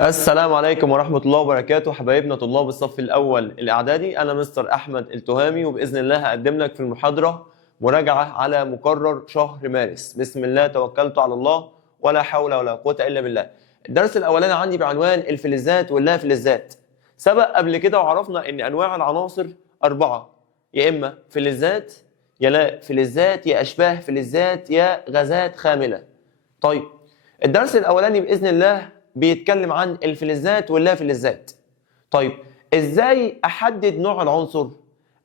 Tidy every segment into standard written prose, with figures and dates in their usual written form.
السلام عليكم ورحمة الله وبركاته حبايبنا طلاب الصف الأول الإعدادي. أنا مستر أحمد التهامي، وبإذن الله هقدم لك في المحاضرة مراجعة على مقرر شهر مارس. بسم الله توكلت على الله ولا حول ولا قوة إلا بالله. الدرس الأولاني عندي بعنوان الفلزات واللا فلزات. سبق قبل كده وعرفنا إن أنواع العناصر 4، يا إما فلزات يا لا فلزات يا أشباه فلزات يا غازات خاملة. طيب الدرس الأولاني بإذن الله بيتكلم عن الفلزات واللا فلزات. طيب ازاي احدد نوع العنصر؟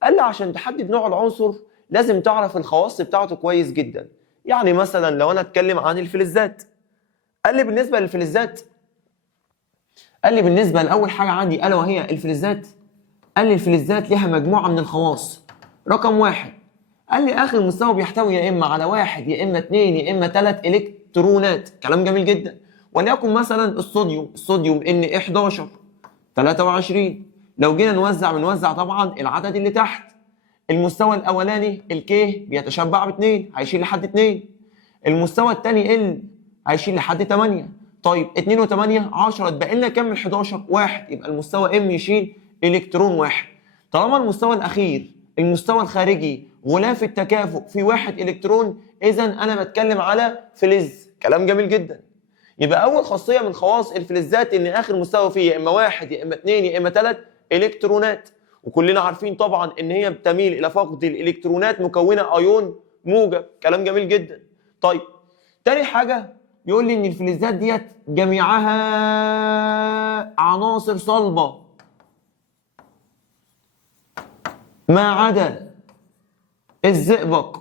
قال لي عشان تحدد نوع العنصر لازم تعرف الخواص بتاعته كويس جدا. يعني مثلا لو انا اتكلم عن الفلزات، قال لي بالنسبه للفلزات، قال لي بالنسبه لاول حاجه عندي الا وهي الفلزات، قال لي الفلزات لها مجموعه من الخواص. رقم واحد، قال لي اخر مستوى بيحتوي يا اما على واحد يا اما اثنين يا اما ثلاث الكترونات. كلام جميل جدا. وليكن مثلا الصوديوم Na11 23. لو جينا نوزع بنوزع طبعا العدد اللي تحت. المستوى الاولاني الكي بيتشبع باثنين، هيشيل لحد 2. المستوى الثاني ال هيشيل لحد 8. طيب 2 و8 10، اتبقى لنا كام من 11؟ 1. يبقى المستوى ام يشيل الكترون 1. طالما المستوى الاخير المستوى الخارجي غلاف التكافؤ في 1 الكترون، اذا انا بتكلم على فلز. كلام جميل جدا. يبقى اول خاصيه من خواص الفلزات ان اخر مستوى فيه يا اما 1 يا اما 2 يا اما 3 الكترونات. وكلنا عارفين طبعا ان هي بتميل الى فقد الالكترونات مكونه ايون موجب. كلام جميل جدا. طيب تاني حاجه يقول لي ان الفلزات ديت جميعها عناصر صلبه ما عدا الزئبق،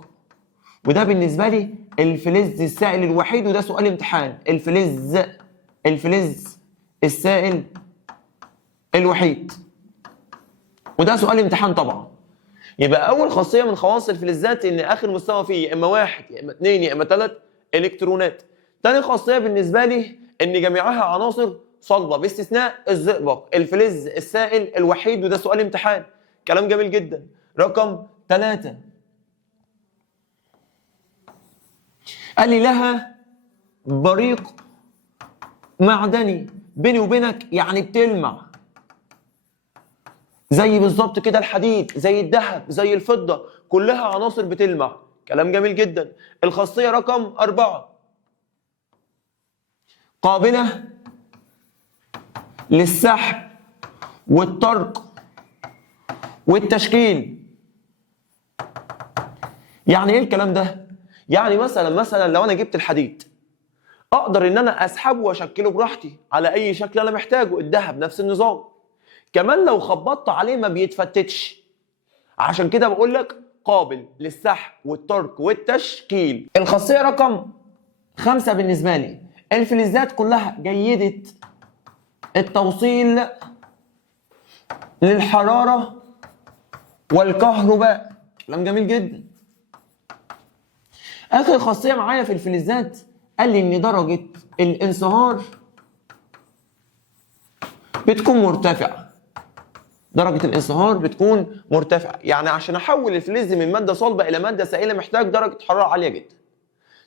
وده بالنسبه لي الفلز السائل الوحيد، وده سؤال امتحان. الفلز السائل الوحيد، وده سؤال امتحان طبعا. يبقى اول خاصيه من خواص الفلزات ان اخر مستوى فيه يا اما 1 يا اما 2 يا اما 3 الكترونات. تاني خاصيه بالنسبه لي ان جميعها عناصر صلبه باستثناء الزئبق، الفلز السائل الوحيد، وده سؤال امتحان. كلام جميل جدا. رقم 3، قال لي لها بريق معدني. بيني وبينك يعني بتلمع، زي بالظبط كده الحديد، زي الذهب، زي الفضة، كلها عناصر بتلمع. كلام جميل جدا. الخاصية رقم 4، قابلة للسحب والطرق والتشكيل. يعني ايه الكلام ده؟ يعني مثلا لو انا جبت الحديد اقدر ان انا اسحبه واشكله براحتي على اي شكل انا محتاجه. الذهب نفس النظام، كمان لو خبطت عليه ما بيتفتتش. عشان كده بقول لك قابل للسحب والترك والتشكيل. الخاصيه رقم 5 بالنسبه لي الفلزات كلها جيده التوصيل للحراره والكهرباء. كلام جميل جدا. اخر خاصيه معايا في الفلزات قال لي ان درجه الانصهار بتكون مرتفعه. درجه الانصهار بتكون مرتفعه، يعني عشان احول الفلز من ماده صلبه الى ماده سائله محتاج درجه حراره عاليه جدا.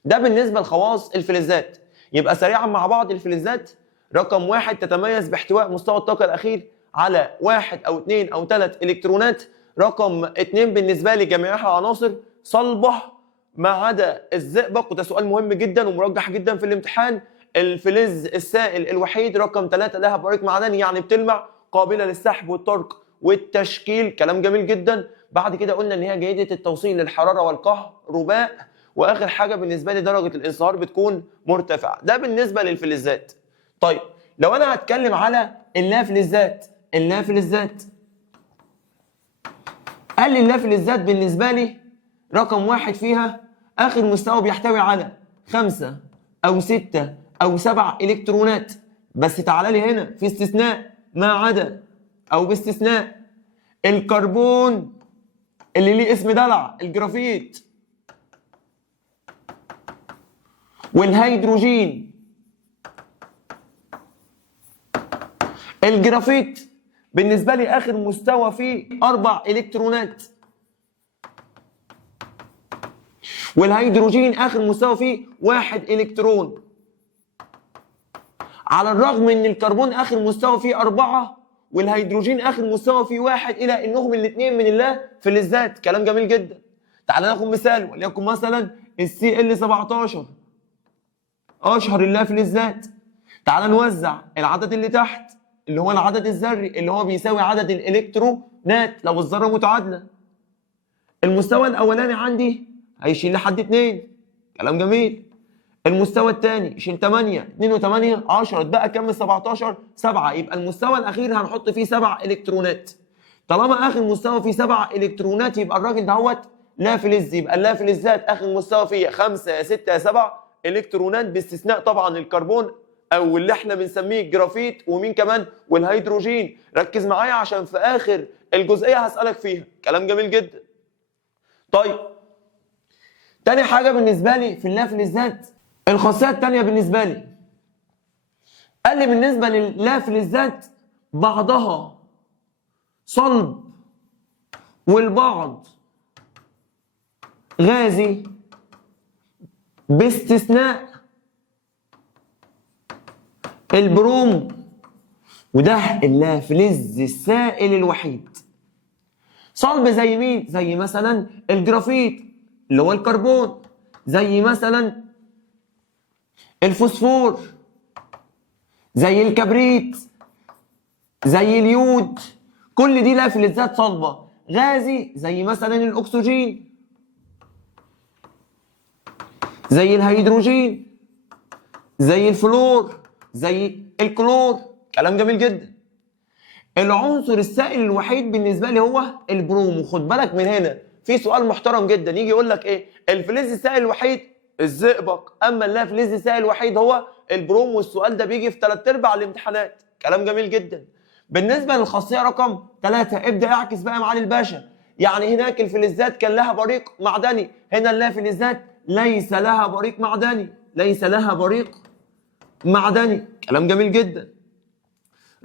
ده بالنسبه لخواص الفلزات. يبقى سريعا مع بعض الفلزات: رقم 1 تتميز باحتواء مستوى الطاقه الاخير على 1 أو 2 أو 3 الكترونات. رقم 2 بالنسبه لي جميعها عناصر صلبه ما عدا الزئبق، وده سؤال مهم جدا ومرجح جدا في الامتحان. الفلز السائل الوحيد رقم 3 لها بريق معدني، يعني بتلمع، قابله للسحب والطرق والتشكيل. كلام جميل جدا. بعد كده قلنا ان هي جيده التوصيل للحراره والكهرباء. واخر حاجه بالنسبه لي درجه الانصهار بتكون مرتفعه. ده بالنسبه للفلزات. طيب لو انا هتكلم على اللافلزات، قال لي اللافلزات بالنسبه لي رقم 1 فيها اخر مستوى بيحتوي على 5 أو 6 أو 7 الكترونات. بس تعالى لي هنا في استثناء، ما عدا او باستثناء الكربون اللي ليه اسم دلع، الجرافيت، والهيدروجين. الجرافيت بالنسبه لي اخر مستوى فيه 4 الكترونات، والهيدروجين اخر مستوى فيه 1 الكترون. على الرغم ان الكربون اخر مستوى فيه 4 والهيدروجين اخر مستوى فيه 1 الى انهم الاثنين من الله فلزات. كلام جميل جدا. تعال ناخد مثال، وليكن مثلا الCl17 اشهر الله فلزات. تعال نوزع العدد اللي تحت اللي هو العدد الذري اللي هو بيساوي عدد الالكترونات لو الذره متعادله. المستوى الاولاني عندي هيشيل لحد 2. كلام جميل. المستوى الثاني يشيل 8، 2 و8 10، اتبقى كام؟ 17 7. يبقى المستوى الاخير هنحط فيه 7 الكترونات. طالما اخر مستوى فيه 7 الكترونات يبقى الراجل دهوت لا فلز. يبقى اللا فلزات اخر مستوى فيه 5 يا 6 يا 7 الكترونات، باستثناء طبعا الكربون او اللي احنا بنسميه الجرافيت، ومين كمان؟ والهيدروجين. ركز معايا عشان في اخر الجزئيه هسالك فيها. كلام جميل جدا. طيب تاني حاجه بالنسبه لي في اللا فلزات، الخاصيه الثانيه بالنسبه لي، قال لي بالنسبه لللا فلزات بعضها صلب والبعض غازي باستثناء البروم، وده اللا فلز السائل الوحيد. صلب زي مين؟ زي مثلا الجرافيت اللي هو الكربون، زي مثلا الفوسفور، زي الكبريت، زي اليود. كل دي لا فلزات صلبه. غازي زي مثلا الاكسجين، زي الهيدروجين، زي الفلور، زي الكلور. كلام جميل جدا. العنصر السائل الوحيد بالنسبه لي هو البروم. وخد بالك من هنا في سؤال محترم جدا يجي يقول لك ايه؟ الفلز السائل الوحيد الزئبق، اما اللا فلز السائل الوحيد هو البروم. والسؤال ده بيجي في 3/4 الامتحانات. كلام جميل جدا. بالنسبه للخاصيه رقم 3 ابدا اعكس بقى يا معالي الباشا. يعني هناك الفلزات كان لها بريق معدني، هنا اللا فلزات ليس لها بريق معدني. ليس لها بريق معدني. كلام جميل جدا.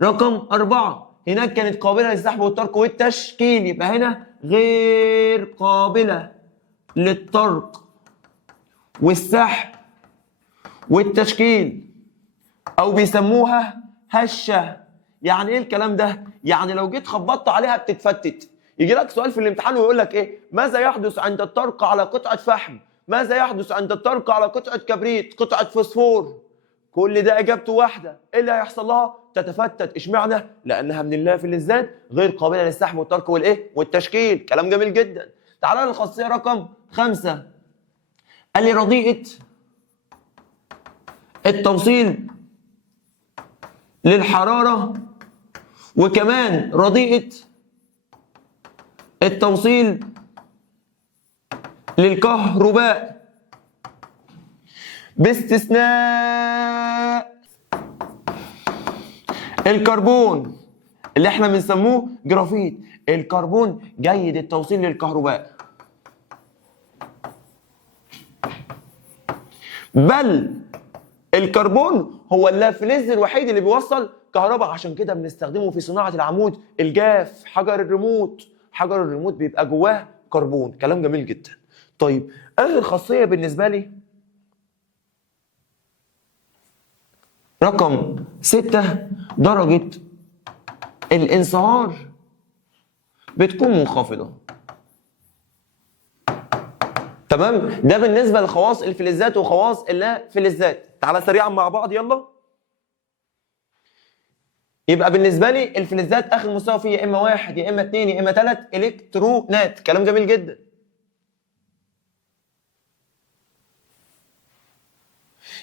رقم 4 هناك كانت قابلة للسحب والطرق والتشكيل، يبقى هنا غير قابلة للطرق والسحب والتشكيل، أو بيسموها هشة. يعني إيه الكلام ده؟ يعني لو جيت خبطت عليها بتتفتت. يجي لك سؤال في الامتحان ويقول لك إيه؟ ماذا يحدث عند الطرق على قطعة فحم؟ ماذا يحدث عند الطرق على قطعة كبريت؟ قطعة فوسفور؟ كل ده اجابته واحده. ايه اللي هيحصل لها؟ تتفتت. اشمعنى؟ لانها من اللا فلزات غير قابله للسحب والترك والايه؟ والتشكيل. كلام جميل جدا. تعالى للخاصيه رقم 5. قال لي رديئه التوصيل للحراره، وكمان رديئه التوصيل للكهرباء، باستثناء الكربون اللي احنا بنسموه جرافيت. الكربون جيد التوصيل للكهرباء، بل الكربون هو اللافلز الوحيد اللي بيوصل كهرباء. عشان كده بنستخدمه في صناعة العمود الجاف، حجر الريموت. حجر الريموت بيبقى جواه كربون. كلام جميل جدا. طيب اخر خاصية بالنسبة لي رقم 6، درجة الانصهار بتكون منخفضة. تمام؟ ده بالنسبة لخواص الفلزات وخواص اللا فلزات. تعالى سريعا مع بعض يلا. يبقى بالنسبة لي الفلزات آخر مستوى فيه يا إما 1 يا إما 2 يا إما 3 إلكترونات. كلام جميل جدا.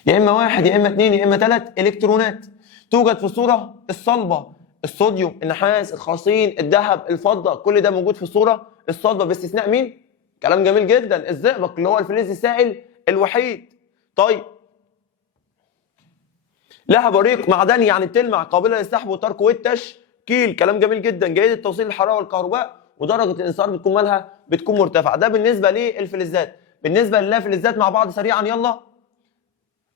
يا إما 1 يا إما 2 يا إما 3 إلكترونات. توجد في الصورة الصلبة. الصوديوم، النحاس، الخرسين، الذهب، الفضة، كل ده موجود في الصورة الصلبة باستثناء مين؟ كلام جميل جدا. الزئبق اللي هو الفلز السائل الوحيد. طيب لها بريق معدني يعني بتلمع، قابله للسحب والترك والتشكيل. كلام جميل جدا. جيد التوصيل للحراره والكهرباء، ودرجه الانصهار بتكون مالها؟ بتكون مرتفعه. ده بالنسبه للفلزات. بالنسبه للا فلزات مع بعض سريعا يلا.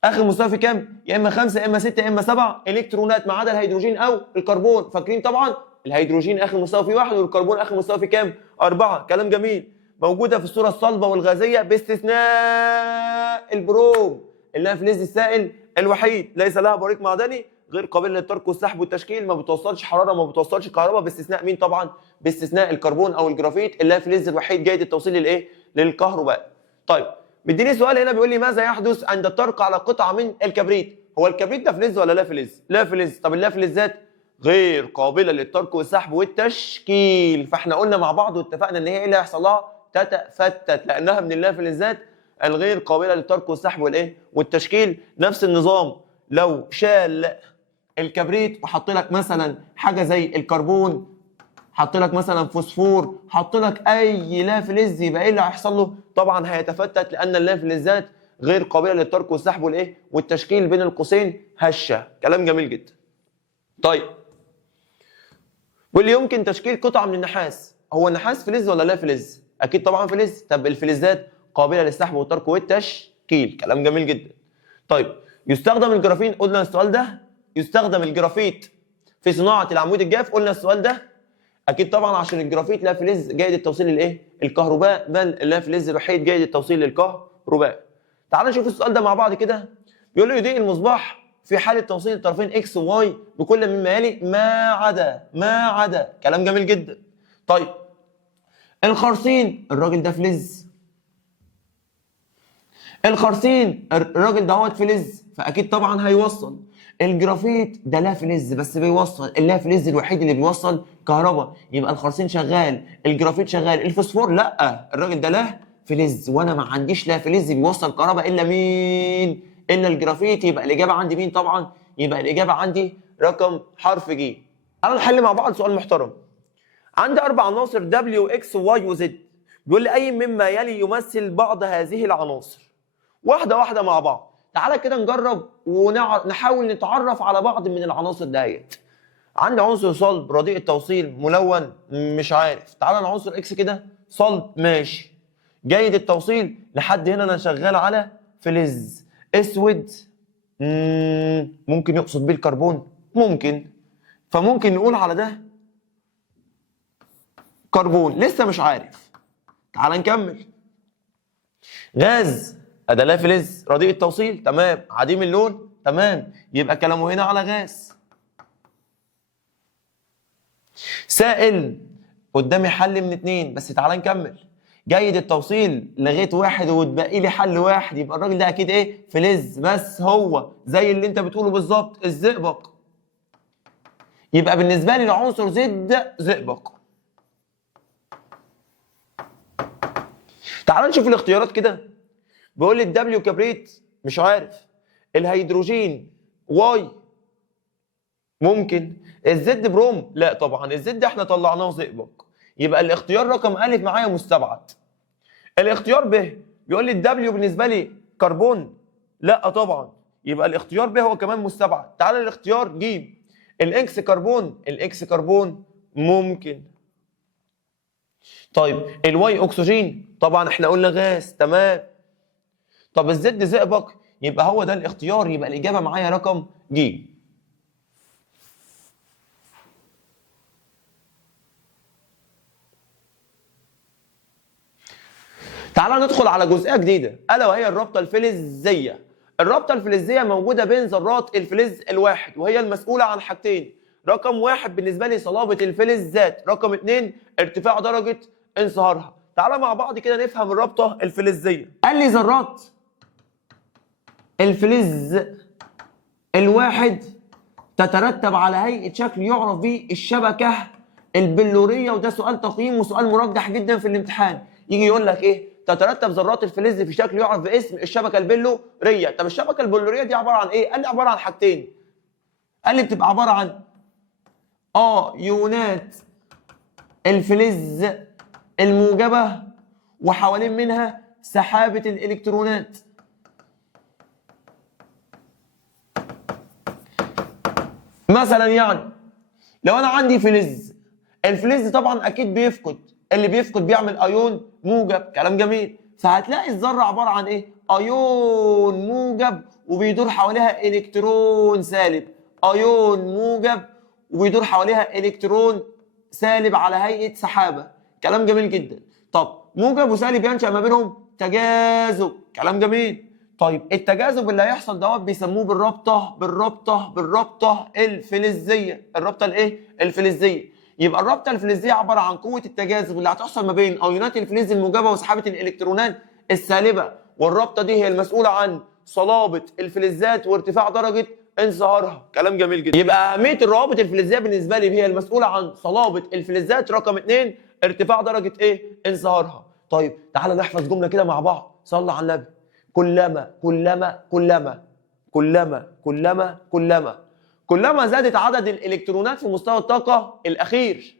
اخر مستوى في كام؟ يا اما 5 يا اما 6 يا اما 7 الكترونات ما عدا الهيدروجين او الكربون. فاكرين طبعا الهيدروجين اخر مستوى فيه 1 والكربون اخر مستوى فيه كام؟ 4. كلام جميل. موجوده في الصوره الصلبه والغازيه باستثناء البروم اللي هي فلز السائل الوحيد. ليس لها بريق معدني غير قابله للترك والسحب والتشكيل، ما بتوصلش حراره ما بتوصلش كهرباء، باستثناء مين طبعا؟ باستثناء الكربون او الجرافيت اللي هي الفلز الوحيد جيد التوصيل للايه؟ للكهرباء. طيب مديني سؤال هنا بيقول لي ماذا يحدث عند الترك على قطعه من الكبريت؟ هو الكبريت ده فلز ولا لا فلز؟ لا فلز. طب اللا فلزات غير قابله للترك والسحب والتشكيل، فاحنا قلنا مع بعض واتفقنا ان هي ايه اللي هيحصل لها؟ تتفتت، لانها من اللا فلزات الغير قابله للترك والسحب والايه؟ والتشكيل. نفس النظام لو شال الكبريت وحط لك مثلا حاجه زي الكربون، حط لك مثلا فوسفور، حط لك اي لا فلز، يبقى ايه اللي هيحصل له؟ طبعا هيتفتت، لان اللا فلزات غير قابله للترك والسحب والايه؟ والتشكيل، بين القوسين هشه. كلام جميل جدا. طيب واللي يمكن تشكيل قطعه من النحاس، هو النحاس فلز ولا لا فلز؟ اكيد طبعا فلز. طب الفلزات قابله للسحب والترك والتشكيل. كلام جميل جدا. طيب يستخدم الجرافين، قلنا السؤال ده. يستخدم الجرافيت في صناعه العمود الجاف، قلنا السؤال ده. اكيد طبعا عشان الجرافيت لا فلز جيد التوصيل للايه؟ الكهرباء، بل لا فلز الوحيد جيد التوصيل للكهرباء. تعال نشوف السؤال ده مع بعض كده. بيقول له يضيء المصباح في حاله توصيل الطرفين اكس وواي بكل مما يلي ما عدا. كلام جميل جدا. طيب الخرسين، الراجل ده فلز. الخرسين الراجل دهوت فلز، فاكيد طبعا هيوصل. الجرافيت ده لا فلز بس بيوصل، اللا فلز الوحيد اللي بيوصل كهرباء، يبقى الخرسين شغال، الجرافيت شغال. الفوسفور لا، الراجل ده لا فلز، وانا ما عنديش لا فلز بيوصل كهرباء الا مين؟ الا الجرافيت. يبقى الاجابه عندي مين طبعا؟ يبقى الاجابه عندي رقم حرف ج. تعالوا نحل مع بعض سؤال محترم. عندي 4 عناصر W X Y و Z. بيقول لي اي مما يلي يمثل بعض هذه العناصر. واحده واحده مع بعض. تعالى كده نجرب ونحاول نتعرف على بعض من العناصر ديت. عندي عنصر صلب رديء التوصيل ملون، مش عارف. تعالى العنصر اكس كده صلب ماشي، جيد التوصيل لحد هنا انا شغال على فلز. اسود ممكن يقصد بيه الكربون، ممكن، فممكن نقول على ده كربون، لسه مش عارف. تعالى نكمل. غاز ده لا فلز رديء التوصيل، تمام. عديم اللون، تمام. يبقى كلامه هنا على غاز. سائل قدامي حل من 2 بس، تعالى نكمل. جيد التوصيل لغايه 1 وتبقي لي حل 1، يبقى الراجل ده اكيد ايه؟ فلز. بس هو زي اللي انت بتقوله بالظبط، الزئبق. يبقى بالنسبه لي العنصر زد زئبق. تعال نشوف الاختيارات كده. بيقول لي الدبليو كبريت مش عارف، الهيدروجين واي ممكن، الزد بروم لا طبعا، الزد احنا طلعناه زئبق. يبقى الاختيار رقم أ معايا مستبعد. الاختيار ب بيقول لي الدبليو بالنسبه لي كربون، لا طبعا، يبقى الاختيار ب هو كمان مستبعد. تعال الاختيار ج، الاكس كربون، الاكس كربون ممكن. طيب الواي اكسجين، طبعا احنا قلنا غاز، تمام. طب الزد زئبق، يبقى هو ده الاختيار، يبقى الاجابه معايا رقم ج. تعالى ندخل على جزئيه جديده الا وهي الرابطه الفلزيه. الرابطه الفلزيه موجوده بين ذرات الفلز الواحد، وهي المسؤوله عن حاجتين. رقم 1 بالنسبه لي صلابه الفلزات، رقم 2 ارتفاع درجه انصهارها. تعالى مع بعض كده نفهم الرابطه الفلزيه. قال لي ذرات الفلز الواحد تترتب على هيئه شكل يعرف به الشبكه البلوريه، وده سؤال تقييم وسؤال مرجح جدا في الامتحان. يجي يقول لك ايه؟ تترتب ذرات الفلز في شكل يعرف باسم الشبكه البلوريه. طب الشبكه البلوريه دي عباره عن ايه؟ قال لي عباره عن حاجتين. قال لي بتبقى عباره عن ايونات الفلز الموجبه، وحوالين منها سحابه الالكترونات. مثلا يعني لو انا عندي فلز، الفلز طبعا اكيد بيفقد، اللي بيفقد بيعمل ايون موجب، كلام جميل. فهتلاقي الذره عباره عن ايه؟ ايون موجب وبيدور حواليها الكترون سالب، ايون موجب وبيدور حواليها الكترون سالب على هيئه سحابه، كلام جميل جدا. طب موجب وسالب ينشا ما بينهم تجاذب، كلام جميل. طيب التجاذب اللي هيحصل دوت بيسموه بالرابطه الفلزيه. الرابطه الايه؟ الفلزيه. يبقى الرابطه الفلزيه عباره عن قوه التجاذب اللي هتحصل ما بين ايونات الفلز الموجبه وسحابه الالكترونات السالبه، والرابطه دي هي المسؤوله عن صلابه الفلزات وارتفاع درجه انصهارها. كلام جميل جدا. يبقى اهميه الروابط الفلزيه بالنسبه لي هي المسؤوله عن صلابه الفلزات. رقم 2 ارتفاع درجه ايه؟ انصهارها. طيب تعالى نحفظ جمله كده مع بعض، صلى على النبي. كلما زادت عدد الالكترونات في مستوى الطاقه الاخير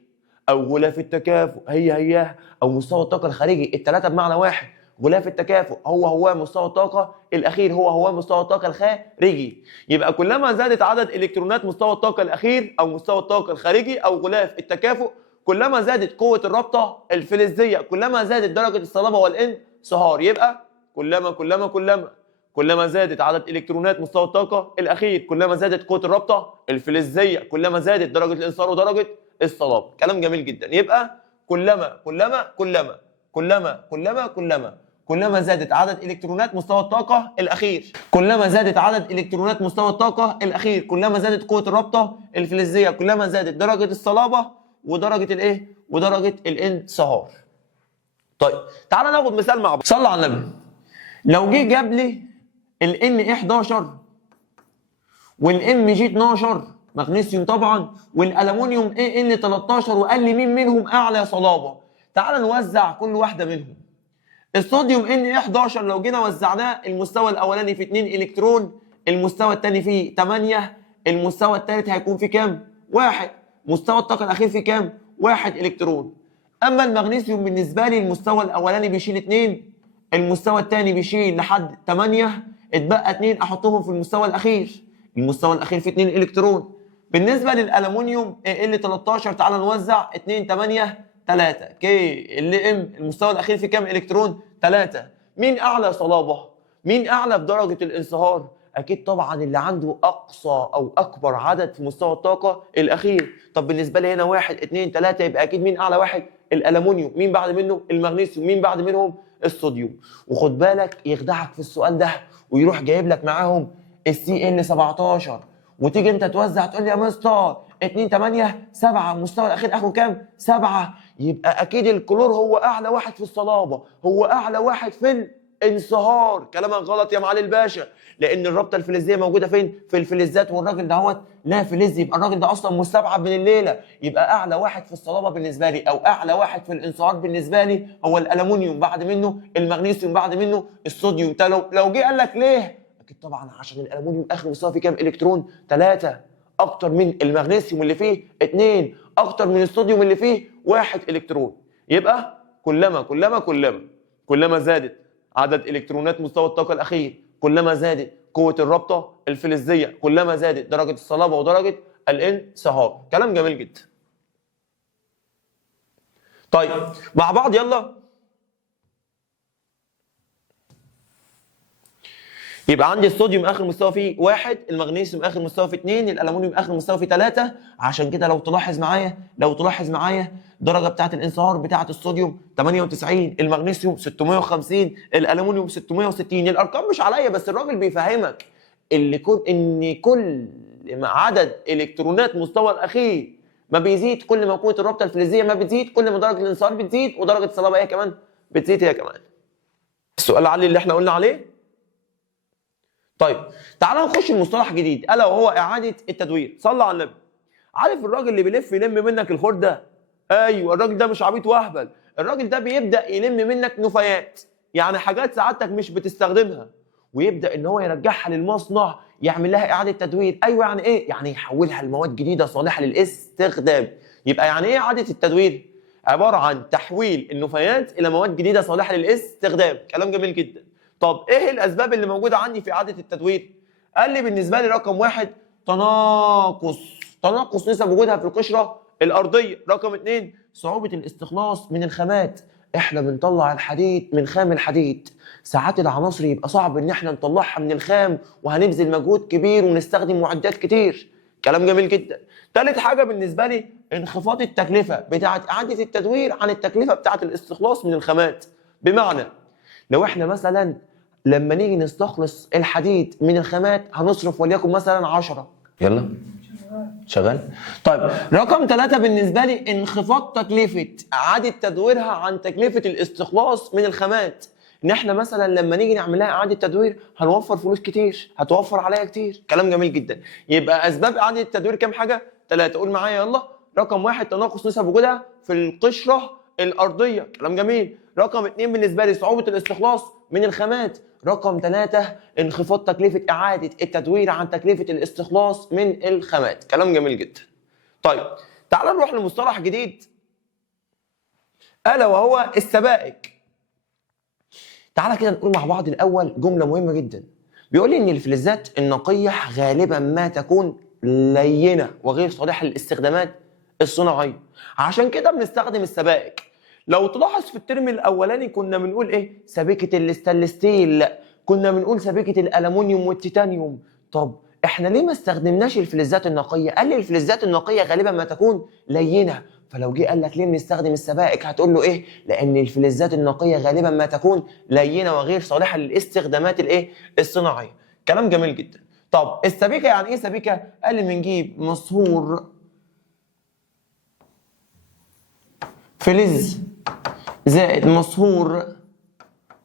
او غلاف التكافؤ هي او مستوى الطاقه الخارجي، الثلاثه بمعنى واحد. غلاف التكافؤ هو مستوى الطاقه الاخير، هو مستوى الطاقه الخارجي. يبقى كلما زادت عدد الكترونات مستوى الطاقه الاخير او مستوى الطاقه الخارجي او غلاف التكافؤ، كلما زادت قوه الرابطه الفلزيه، كلما زادت درجه الصلابه والانصهار. يبقى كلما زادت عدد الكترونات مستوى الطاقه الاخير، كلما زادت قوه الرابطه الفلزيه، كلما زادت درجه الانصهار ودرجه الصلابه. كلام جميل جدا. يبقى كلما زادت عدد الكترونات مستوى الطاقه الاخير، كلما زادت عدد الكترونات مستوى الطاقه الاخير، كلما زادت قوه الرابطه الفلزيه، كلما زادت درجه الصلابه ودرجه الايه؟ ودرجه الانصهار. طيب تعالى ناخد مثال مع بعض. صلى على النبي. لو جه جاب لي ال Na11 وال Mg12 مغنيسيوم طبعا، والالومنيوم Al13، وقال لي مين منهم اعلى صلابه، تعال نوزع كل واحده منهم. الصوديوم Na11 لو جينا وزعناه، المستوى الاولاني فيه 2 الكترون، المستوى الثاني فيه 8، المستوى الثالث هيكون فيه كام؟ 1. مستوى الطاقه الاخير فيه كام؟ 1 الكترون. اما المغنيسيوم بالنسبه لي، المستوى الاولاني بيشيل 2، المستوى الثاني بيشيل لحد 8، اتبقى 2 احطهم في المستوى الاخير. المستوى الاخير فيه 2 الكترون. بالنسبه للالومنيوم Al13 تعال نوزع 2 8 3 كي ال ام، المستوى الاخير فيه كام الكترون؟ 3. مين اعلى صلابه؟ مين اعلى في درجه الانصهار؟ اكيد طبعا اللي عنده اقصى او اكبر عدد في مستوى الطاقه الاخير. طب بالنسبه لي هنا 1 2 3، يبقى اكيد مين اعلى واحد؟ الالومنيوم. مين بعد منه؟ المغنيسيوم. مين بعد منهم؟ الصوديوم. وخد بالك يخدعك في السؤال ده ويروح جايب لك معاهم Cl17، وتيجي انت توزع تقول لي يا مستر 2 8 7، المستوى الاخير اخره كام؟ 7. يبقى اكيد الكلور هو اعلى واحد في الصلابه، هو اعلى واحد في الانصهار. كلامك غلط يا معالي الباشا، لان الرابطه الفلزيه موجوده فين؟ في الفلزات، والراجل دهوت لا فلز، يبقى الراجل ده اصلا مستبعد من الليله. يبقى اعلى واحد في الصلابه بالنسبه لي او اعلى واحد في الانصهار بالنسبه لي هو الالومنيوم، بعد منه المغنيسيوم، بعد منه الصوديوم. انت لو جه قال لك ليه؟ اكيد طبعا عشان الالومنيوم اخر مستوى فيه كام الكترون؟ 3، اكتر من المغنيسيوم اللي فيه 2، اكتر من الصوديوم اللي فيه 1 الكترون. يبقى كلما زادت عدد الكترونات مستوى الطاقه الاخير، كلما زادت قوه الرابطه الفلزيه، كلما زادت درجه الصلابه ودرجه الانصهار. كلام جميل جدا. طيب مع بعض يلا. يبقى عندي الصوديوم اخر مستوى فيه 1، المغنيسيوم اخر مستوى فيه 2، الالومنيوم اخر مستوى فيه 3. عشان كده لو تلاحظ معايا الدرجه بتاعه الانصهار بتاعه الصوديوم 98، المغنيسيوم 650، الالومنيوم 660. الارقام مش عليا، بس الراجل بيفهمك ان كل ما عدد الكترونات مستوى الاخير ما بيزيد، كل ما قوه الرابطه الفلزيه ما بتزيد، كل ما درجه الانصهار بتزيد، ودرجه الصلابه هي كمان بتزيد هي كمان. السؤال علي اللي احنا قلنا عليه. طيب تعالى نخش المصطلح جديد الا وهو اعاده التدوير. صلى على النبي. عارف الراجل اللي بيلف يلم منك الخرده ده؟ ايوه، الراجل ده مش عبيط واهبل، الراجل ده بيبدا يلم منك نفايات، يعني حاجات سعادتك مش بتستخدمها، ويبدا ان هو يرجعها للمصنع يعمل لها اعاده تدوير. ايوه يعني ايه؟ يعني يحولها لمواد جديده صالحه للاستخدام. يبقى يعني ايه اعاده التدوير؟ عباره عن تحويل النفايات الى مواد جديده صالحه للاستخدام. كلام جميل جدا. طب ايه الاسباب اللي موجوده عندي في اعاده التدوير؟ قال لي بالنسبه لي رقم 1 تناقص نسب وجودها في القشره الارضيه. رقم 2 صعوبه الاستخلاص من الخامات، احنا بنطلع الحديد من خام الحديد، ساعات العناصر يبقى صعب ان احنا نطلعها من الخام وهنبذل مجهود كبير ونستخدم معدات كتير. كلام جميل جدا. ثالث حاجه بالنسبه لي انخفاض التكلفه بتاعه اعاده التدوير عن التكلفه بتاعه الاستخلاص من الخامات. بمعنى لو احنا مثلا لما نيجي نستخلص الحديد من الخامات هنصرف وليكن مثلا 10. يلا شغال. طيب رقم 3 بالنسبه لي انخفاض تكلفه اعاده تدويرها عن تكلفه الاستخلاص من الخامات. ان احنا مثلا لما نيجي نعمل لها اعاده تدوير هنوفر فلوس كتير، هتوفر عليا كتير. كلام جميل جدا. يبقى اسباب اعاده التدوير كام حاجه؟ 3. قول معايا يلا. رقم 1 تناقص نسب وجودها في القشره الارضيه. كلام جميل. رقم 2 بالنسبه لي صعوبه الاستخلاص من الخامات. رقم 3 انخفاض تكلفه اعاده التدوير عن تكلفه الاستخلاص من الخامات. كلام جميل جدا. طيب تعال نروح لمصطلح جديد الا وهو السبائك. تعالى كده نقول مع بعض الاول جمله مهمه جدا. بيقول لي ان الفلزات النقيه غالبا ما تكون لينه وغير صالحه للاستخدامات الصناعيه، عشان كده بنستخدم السبائك. لو تلاحظ في الترم الاولاني كنا بنقول ايه؟ سبيكه الستانلس ستيل، كنا بنقول سبيكه الالومنيوم والتيتانيوم. طب احنا ليه ما استخدمناش الفلزات النقيه؟ قال لي الفلزات النقيه غالبا ما تكون لينه. فلو جه قال لك ليه بنستخدم السبائك هتقول له ايه؟ لان الفلزات النقيه غالبا ما تكون لينه وغير صالحه للاستخدامات الايه؟ الصناعيه. كلام جميل جدا. طب السبيكه يعني ايه سبيكه؟ قال لي بنجيب مصهور فلز زائد مصهور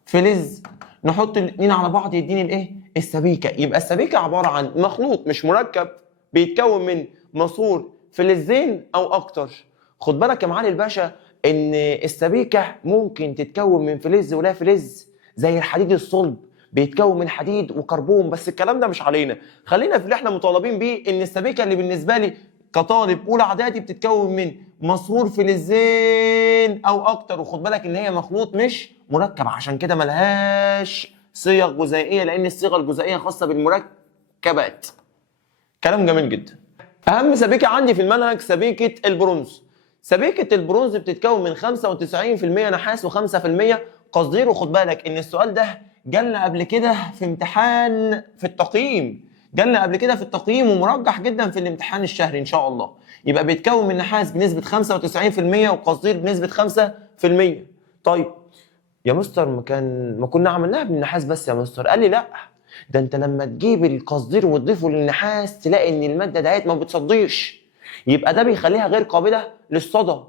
فلز، نحط الاثنين على بعض يديني الايه؟ السبيكه. يبقى السبيكه عباره عن مخلوط مش مركب بيتكون من مصهور فلزين او اكتر. خد بالك يا معالي الباشا ان السبيكه ممكن تتكون من فلز ولا فلز، زي الحديد الصلب بيتكون من حديد وكربون، بس الكلام ده مش علينا. خلينا في اللي احنا مطالبين بيه، ان السبيكه اللي بالنسبه لي كطالب اولى اعدادي بتتكون من مصهور فلزين او اكتر. وخد بالك ان هي مخلوط مش مركب، عشان كده ملهاش صيغ جزيئيه، لان الصيغه الجزيئيه خاصه بالمركبات. كلام جميل جدا. اهم سبيكه عندي في المنهج سبيكه البرونز. سبيكه البرونز بتتكون من 95% نحاس و5% قصدير. وخد بالك ان السؤال ده جالنا قبل كده في امتحان في التقييم، جالنا قبل كده في التقييم ومرجح جدا في الامتحان الشهري ان شاء الله. يبقى بيتكون من نحاس بنسبه 95% وقصدير بنسبه 5%. طيب يا مستر ما كنا عملناها بالنحاس بس يا مستر. قال لي لا، ده انت لما تجيب القصدير وتضيفه للنحاس تلاقي ان الماده دهيت ما بتصديش، يبقى ده بيخليها غير قابله للصدى.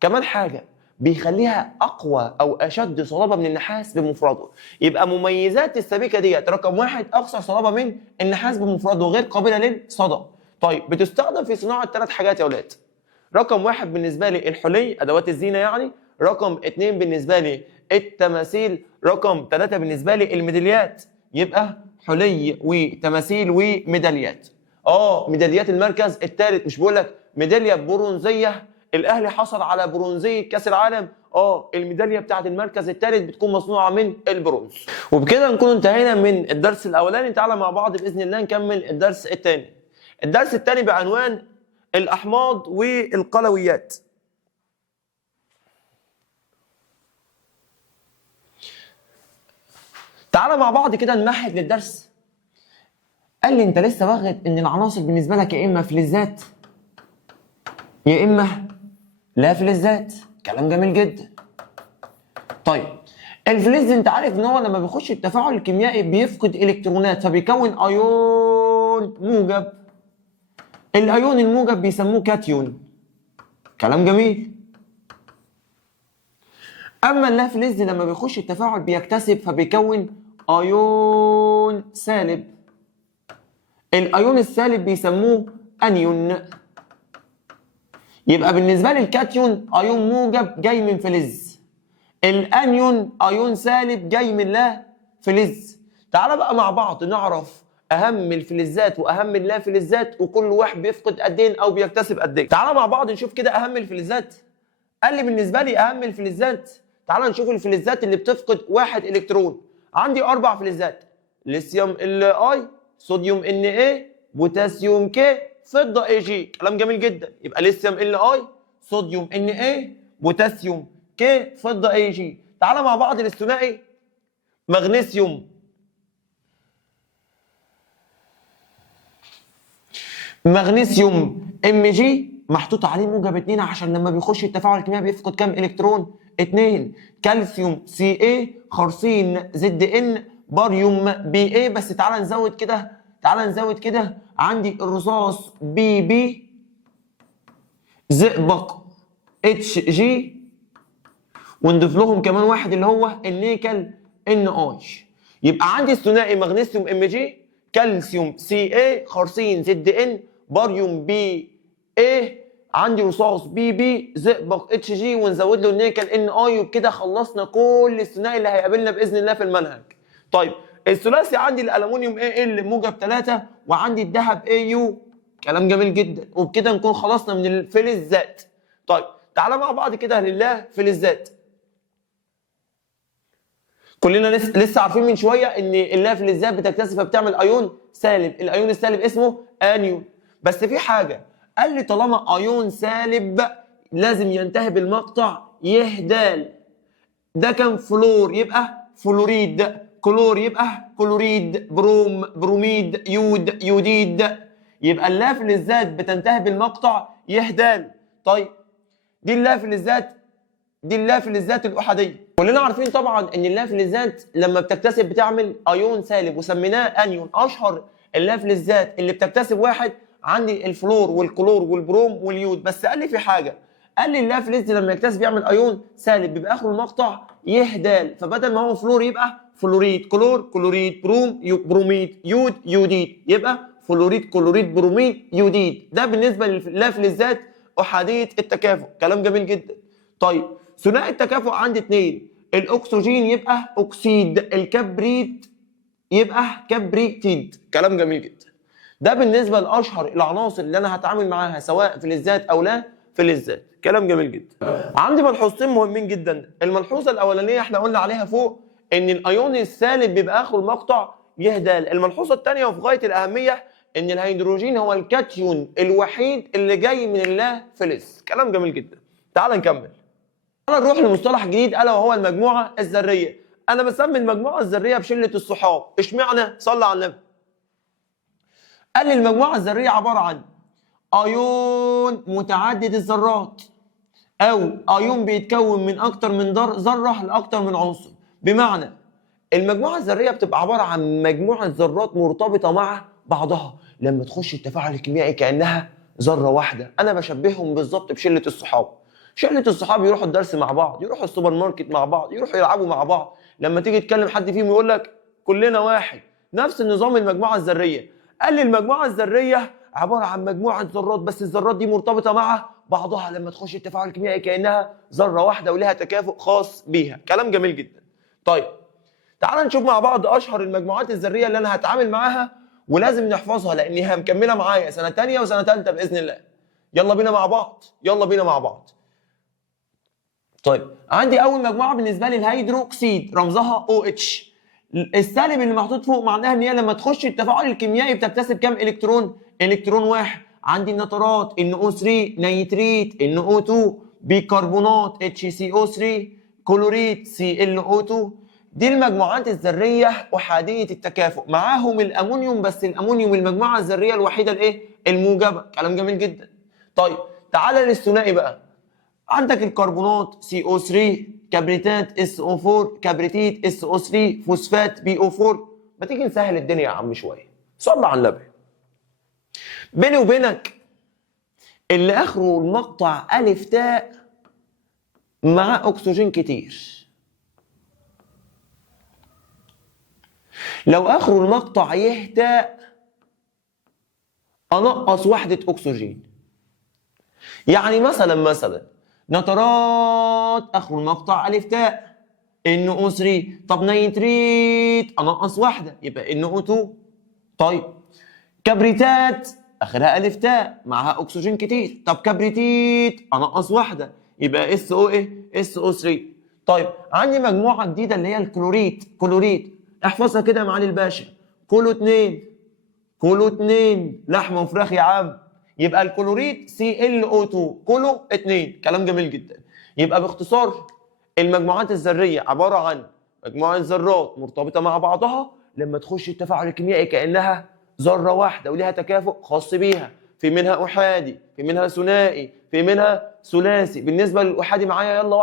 كمان حاجه بيخليها اقوى او اشد صلابه من النحاس بمفرده. يبقى مميزات السبيكه ديت رقم 1 اكثر صلابه من النحاس بمفرده وغير قابله للصدى. طيب بتستخدم في صناعه 3 حاجات يا ولاد. رقم 1 بالنسبه لي الحلي، ادوات الزينه يعني. رقم 2 بالنسبه لي التماثيل. رقم 3 بالنسبه لي الميداليات. يبقى حلي وتماثيل وميداليات. ميداليات المركز الثالث. مش بقول لك ميداليه برونزيه الاهلي حصل على برونزيه كاس العالم؟ الميداليه بتاعت المركز الثالث بتكون مصنوعه من البرونز. وبكده نكون انتهينا من الدرس الاولاني. تعالى مع بعض باذن الله نكمل الدرس الثاني. الدرس الثاني بعنوان الاحماض والقلويات. تعالى مع بعض كده نمهد للدرس. قال لي انت لسه واخد ان العناصر بالنسبه لك يا اما فلزات يا اما لا فلزات. كلام جميل جدا. طيب الفلز انت عارف ان هو لما بيخش التفاعل الكيميائي بيفقد الكترونات فبيكون ايون موجب. الايون الموجب بيسموه كاتيون. كلام جميل. اما اللا فلز لما بيخش التفاعل بيكتسب فبيكون ايون سالب. الايون السالب بيسموه انيون. يبقى بالنسبه لي الكاتيون ايون موجب جاي من فلز، الانيون ايون سالب جاي من لا فلز. تعال بقى مع بعض نعرف اهم الفلزات واهم اللا فلزات وكل واحد بيفقد قد ايه او بيكتسب قد ايه. تعال مع بعض نشوف كده اهم الفلزات. قال لي بالنسبه لي اهم الفلزات، تعال نشوف الفلزات اللي بتفقد 1 الكترون. عندي 4 فلزات: ليثيوم Li، صوديوم Na، بوتاسيوم K، فضه Ag. كلام جميل جدا. يبقى ليثيوم Li، صوديوم Na، بوتاسيوم K، فضه Ag. تعال مع بعض للثنائي مغنيسيوم Mg محطوط عليه موجب 2 عشان لما بيخش التفاعل الكيميائي بيفقد كام الكترون؟ 2. كالسيوم Ca خرسين زد N باريوم بي اي. بس تعالى نزود كده، تعالى نزود كده، عندي الرصاص بي بي، زئبق اتش جي، ونضيف لهم كمان واحد اللي هو النيكل ان اي. يبقى عندي الثنائي مغنيسيوم ام جي، كالسيوم سي اي، خرسين زد ان، باريوم بي اي، عندي رصاص بي بي، زئبق اتش جي، ونزود له النيكل ان اي. وبكده خلصنا كل الثنائي اللي هيقابلنا باذن الله في المنهج. طيب الثلاثي عندي الالومنيوم اي ال موجب 3، وعندي الذهب اي يو. كلام جميل جدا. وبكده نكون خلصنا من الفلزات. طيب تعالى مع بعض كده لله فلزات. كلنا لسه عارفين من شويه ان اللافلزات بتكتسب فبتعمل ايون سالب، الايون السالب اسمه انيون. بس في حاجه، قال لي طالما ايون سالب لازم ينتهي بالمقطع يهدال. ده كان فلور يبقى فلوريد، كلور يبقى كلوريد، بروم بروميد، يود يوديد. يبقى اللافلزات بتنتهي بالمقطع يهدال. طيب دي اللافلزات الاحاديه. كلنا عارفين طبعا ان اللافلزات لما بتكتسب بتعمل ايون سالب وسميناه انيون. اشهر اللافلزات اللي بتكتسب واحد عندي الفلور والكلور والبروم واليود. بس قال لي في حاجه، قال لي اللافلز لما يكتسب يعمل ايون سالب بيبقى اخر المقطع يهدال. فبدل ما هو فلور يبقى فلوريد، كلور كلوريد، بروم بروميد، يود يوديد، يبقى فلوريد كلوريد بروميد يوديد. ده بالنسبه للافلزات احاديه التكافؤ. كلام جميل جدا. طيب ثنائي التكافؤ عندي اتنين، الاكسجين يبقى اكسيد، الكبريت يبقى كبريتيد. كلام جميل جدا. ده بالنسبه لاشهر العناصر اللي انا هتعامل معاها سواء فلزات او لا فلزات. كلام جميل جدا. عندي ملحوظتين مهمين جدا. الملحوظه الاولانيه احنا قلنا عليها فوق ان الايون السالب بيبقى اخر المقطع يهدال. الملحوظه الثانيه وفي غايه الاهميه ان الهيدروجين هو الكاتيون الوحيد اللي جاي من اللا فلز. كلام جميل جدا. تعال نكمل. تعال نروح لمصطلح جديد الا وهو المجموعه الذريه. انا بسمي المجموعه الذريه بشله الصحاب. اشمعنى؟ صلى على النبي. قال لي المجموعه الذريه عباره عن ايون متعدد الذرات، او ايون بيتكون من اكتر من ذره لاكتر من عنصر. بمعنى المجموعه الذريه بتبقى عباره عن مجموعه ذرات مرتبطه مع بعضها لما تخش التفاعل الكيميائي كانها ذره واحده. انا بشبههم بالظبط بشله الصحاب. شله الصحاب يروحوا الدرس مع بعض، يروحوا السوبر ماركت مع بعض، يروحوا يلعبوا مع بعض. لما تيجي تكلم حد فيهم يقول لك كلنا واحد. نفس النظام المجموعه الذريه. قال لي المجموعه الذريه عباره عن مجموعه ذرات، بس الذرات دي مرتبطه مع بعضها لما تخش التفاعل الكيميائي كانها ذره واحده ولها تكافؤ خاص بيها. كلام جميل جدا. طيب تعال نشوف مع بعض اشهر المجموعات الذريه اللي انا هتعامل معاها ولازم نحفظها لانها مكمله معايا سنه ثانيه وسنه ثالثه باذن الله. يلا بينا مع بعض، يلا بينا مع بعض. طيب عندي اول مجموعه بالنسبه لي الهيدروكسيد، رمزها OH. السالب اللي محطوط فوق معناها ان هي لما تخش التفاعل الكيميائي بتكتسب كام الكترون؟ الكترون واحد. عندي النترات NO3، نيتريت NO2، بيكربونات HCO3، كلوريت ClO2. دي المجموعات الذريه احاديه التكافؤ. معاهم الامونيوم، بس الامونيوم المجموعه الذريه الوحيده الايه؟ الموجبه. كلام جميل جدا. طيب تعالى للثنائي بقى. عندك الكربونات CO3، كبريتات SO4، كبريتيت SO3، فوسفات BO4. ما تيجي نسهل الدنيا يا عم شويه. صلى على النبي. بيني وبينك اللي اخره المقطع الف تاء مع اكسجين كتير. لو اخره المقطع يه تاء انقص وحده اكسجين. يعني مثلا نترات اخر المقطع الف تاء NO3. طب نيتريت انقص واحده يبقى NO2. طيب كبريتات اخرها الف تاء معها اكسجين كتير. طب كبريتيت انقص واحده يبقى SO ايه؟ SO3. طيب عندي مجموعه جديده اللي هي كلوريت. احفظها كده يا معالي الباشا. كولو 2 لحمه وفراخ يا عم. يبقى الكلوريت ClO2 كله 2. كلام جميل جدا. يبقى باختصار المجموعات الذريه عباره عن مجموعه ذرات مرتبطه مع بعضها لما تخش التفاعل الكيميائي كانها ذره واحده ولها تكافؤ خاص بيها. في منها احادي، في منها ثنائي، في منها ثلاثي. بالنسبه للاحادي معايا يلا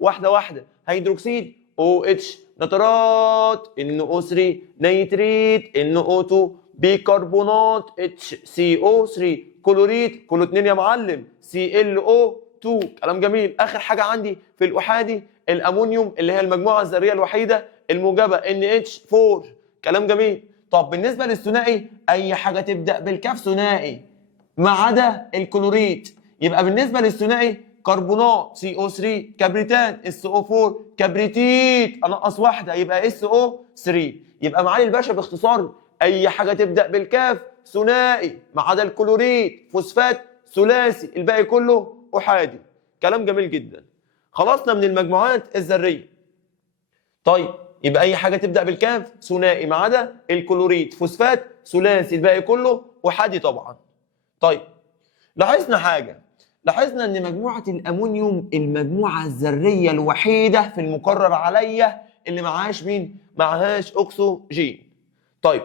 واحده واحده. هيدروكسيد او اتش نترات، NO3 نيتريت، NO2 بيكربونات، HCO3 كلوريد، كله 2 يا معلم، ClO2. كلام جميل. اخر حاجه عندي في الاحادي الامونيوم اللي هي المجموعه الذريه الوحيده الموجبه NH4. كلام جميل. طب بالنسبه للثنائي اي حاجه تبدا بالكاف ثنائي ما عدا الكلوريد. يبقى بالنسبه للثنائي كربونات CO3، كبريتان SO4، كبريتيت انقص واحده يبقى SO3. يبقى معالي الباشا باختصار اي حاجه تبدا بالكاف ثنائي ما عدا الكلوريد، فوسفات ثلاثي، الباقي كله احادي. كلام جميل جدا. خلصنا من المجموعات الذريه. طيب يبقى اي حاجه تبدا بالكاف ثنائي ما عدا الكلوريد، فوسفات ثلاثي، الباقي كله احادي طبعا. طيب لاحظنا حاجه، لاحظنا ان مجموعه الامونيوم المجموعه الذريه الوحيده في المقرر عليا اللي معهاش مين؟ معهاش اكسجين. طيب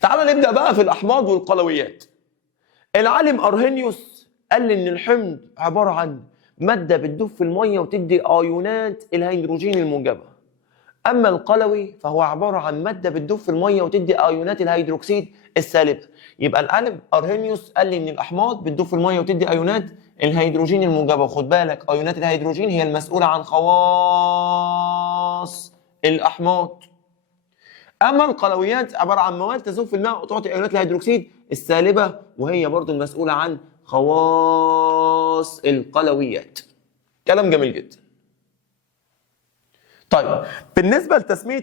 تعالى نبدا بقى في الاحماض والقلويات. العالم ارهينيوس قال ان الحمض عباره عن ماده بتدوب في الميه وتدي ايونات الهيدروجين الموجبه. اما القلوي فهو عباره عن ماده بتدوب في الميه وتدي ايونات الهيدروكسيد السالبه. يبقى العالم ارهينيوس قال لي ان الاحماض بتدوب في الميه وتدي ايونات الهيدروجين الموجبه. وخد بالك ايونات الهيدروجين هي المسؤوله عن خواص الاحماض. اما القلويات عباره عن مواد تذوب في الماء وتعطي ايونات الهيدروكسيد السالبه، وهي برضو المسؤوله عن خواص القلويات. كلام جميل جدا. طيب بالنسبه لتسميه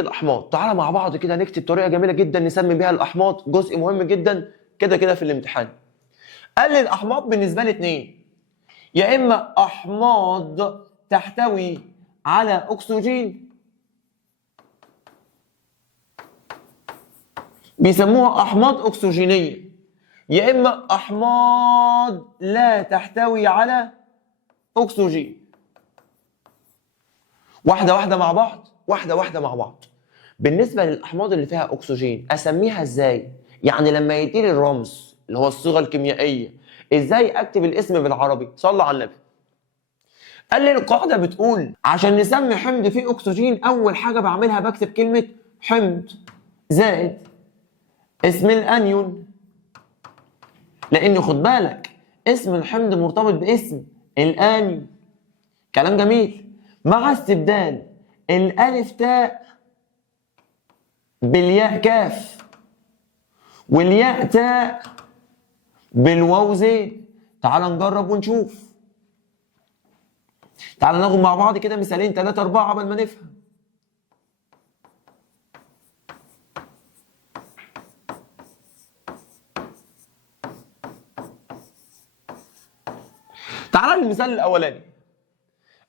الاحماض، تعالى مع بعض كده نكتب طريقه جميله جدا نسمي بيها الاحماض، جزء مهم جدا كده كده في الامتحان. قال لي الاحماض بالنسبه لي اتنين، يا اما احماض تحتوي على اكسجين بيسموها احماض اكسجينيه، يا اما احماض لا تحتوي على اكسجين. واحده واحده مع بعض، واحده واحده مع بعض. بالنسبه للاحماض اللي فيها اكسجين اسميها ازاي؟ يعني لما يديلي الرمز اللي هو الصيغه الكيميائيه ازاي اكتب الاسم بالعربي؟ صلى على النبي. قال لي القاعده بتقول عشان نسمي حمض فيه اكسجين اول حاجه بعملها بكتب كلمه حمض زائد اسم الانيون، لان خد بالك اسم الحمض مرتبط باسم الانيون. كلام جميل. مع استبدال الالف تاء بالياء كاف والياء تاء بالواو زين. تعال نجرب ونشوف. تعال ناخد مع بعض كده مثالين 3 4 قبل ما نفهم. تعال للمثال الاولاني.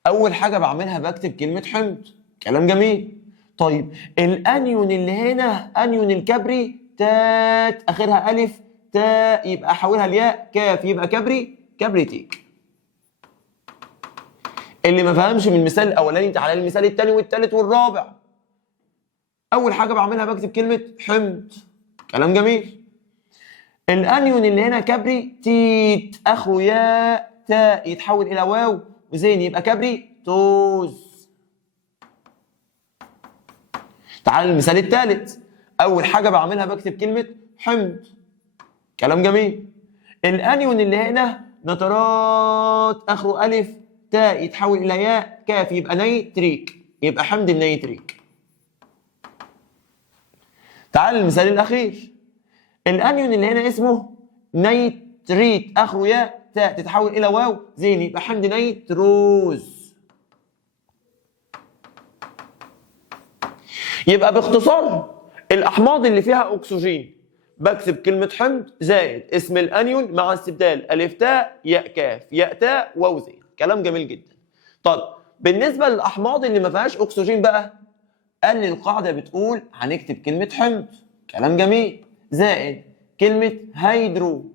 اول حاجه بعملها بكتب كلمه حمض. كلام جميل. طيب الانيون اللي هنا انيون الكبري تات اخرها الف تاء يبقى احولها لياء كاف يبقى كبريتيك. اللي ما فهمش من المثال الاولاني تعالى للمثال الثاني والثالث والرابع. اول حاجه بعملها بكتب كلمه حمض. كلام جميل. الانيون اللي هنا كبريتيت اخره ياء تاء يتحول الى واو وزين يبقى كبريتوز. تعال للمثال الثالث. اول حاجه بعملها بكتب كلمه حمض. كلام جميل. الانيون اللي هنا نترات اخره الف تاء يتحول الى ياء كاف يبقى نيتريك يبقى حمض النيتريك. تعال للمثال الاخير. الانيون اللي هنا اسمه نيتريت اخره ياء تاء تتحول الى واو زين يبقى حمض نيتروز. يبقى باختصار الاحماض اللي فيها اكسجين بكتب كلمه حمض زائد اسم الانيون مع استبدال الف تاء ياء كاف ياء تاء واو زين. كلام جميل جدا. طب بالنسبه للاحماض اللي ما فيهاش اكسجين بقى قال لي القاعده بتقول هنكتب كلمه حمض. كلام جميل. زائد كلمه هيدرو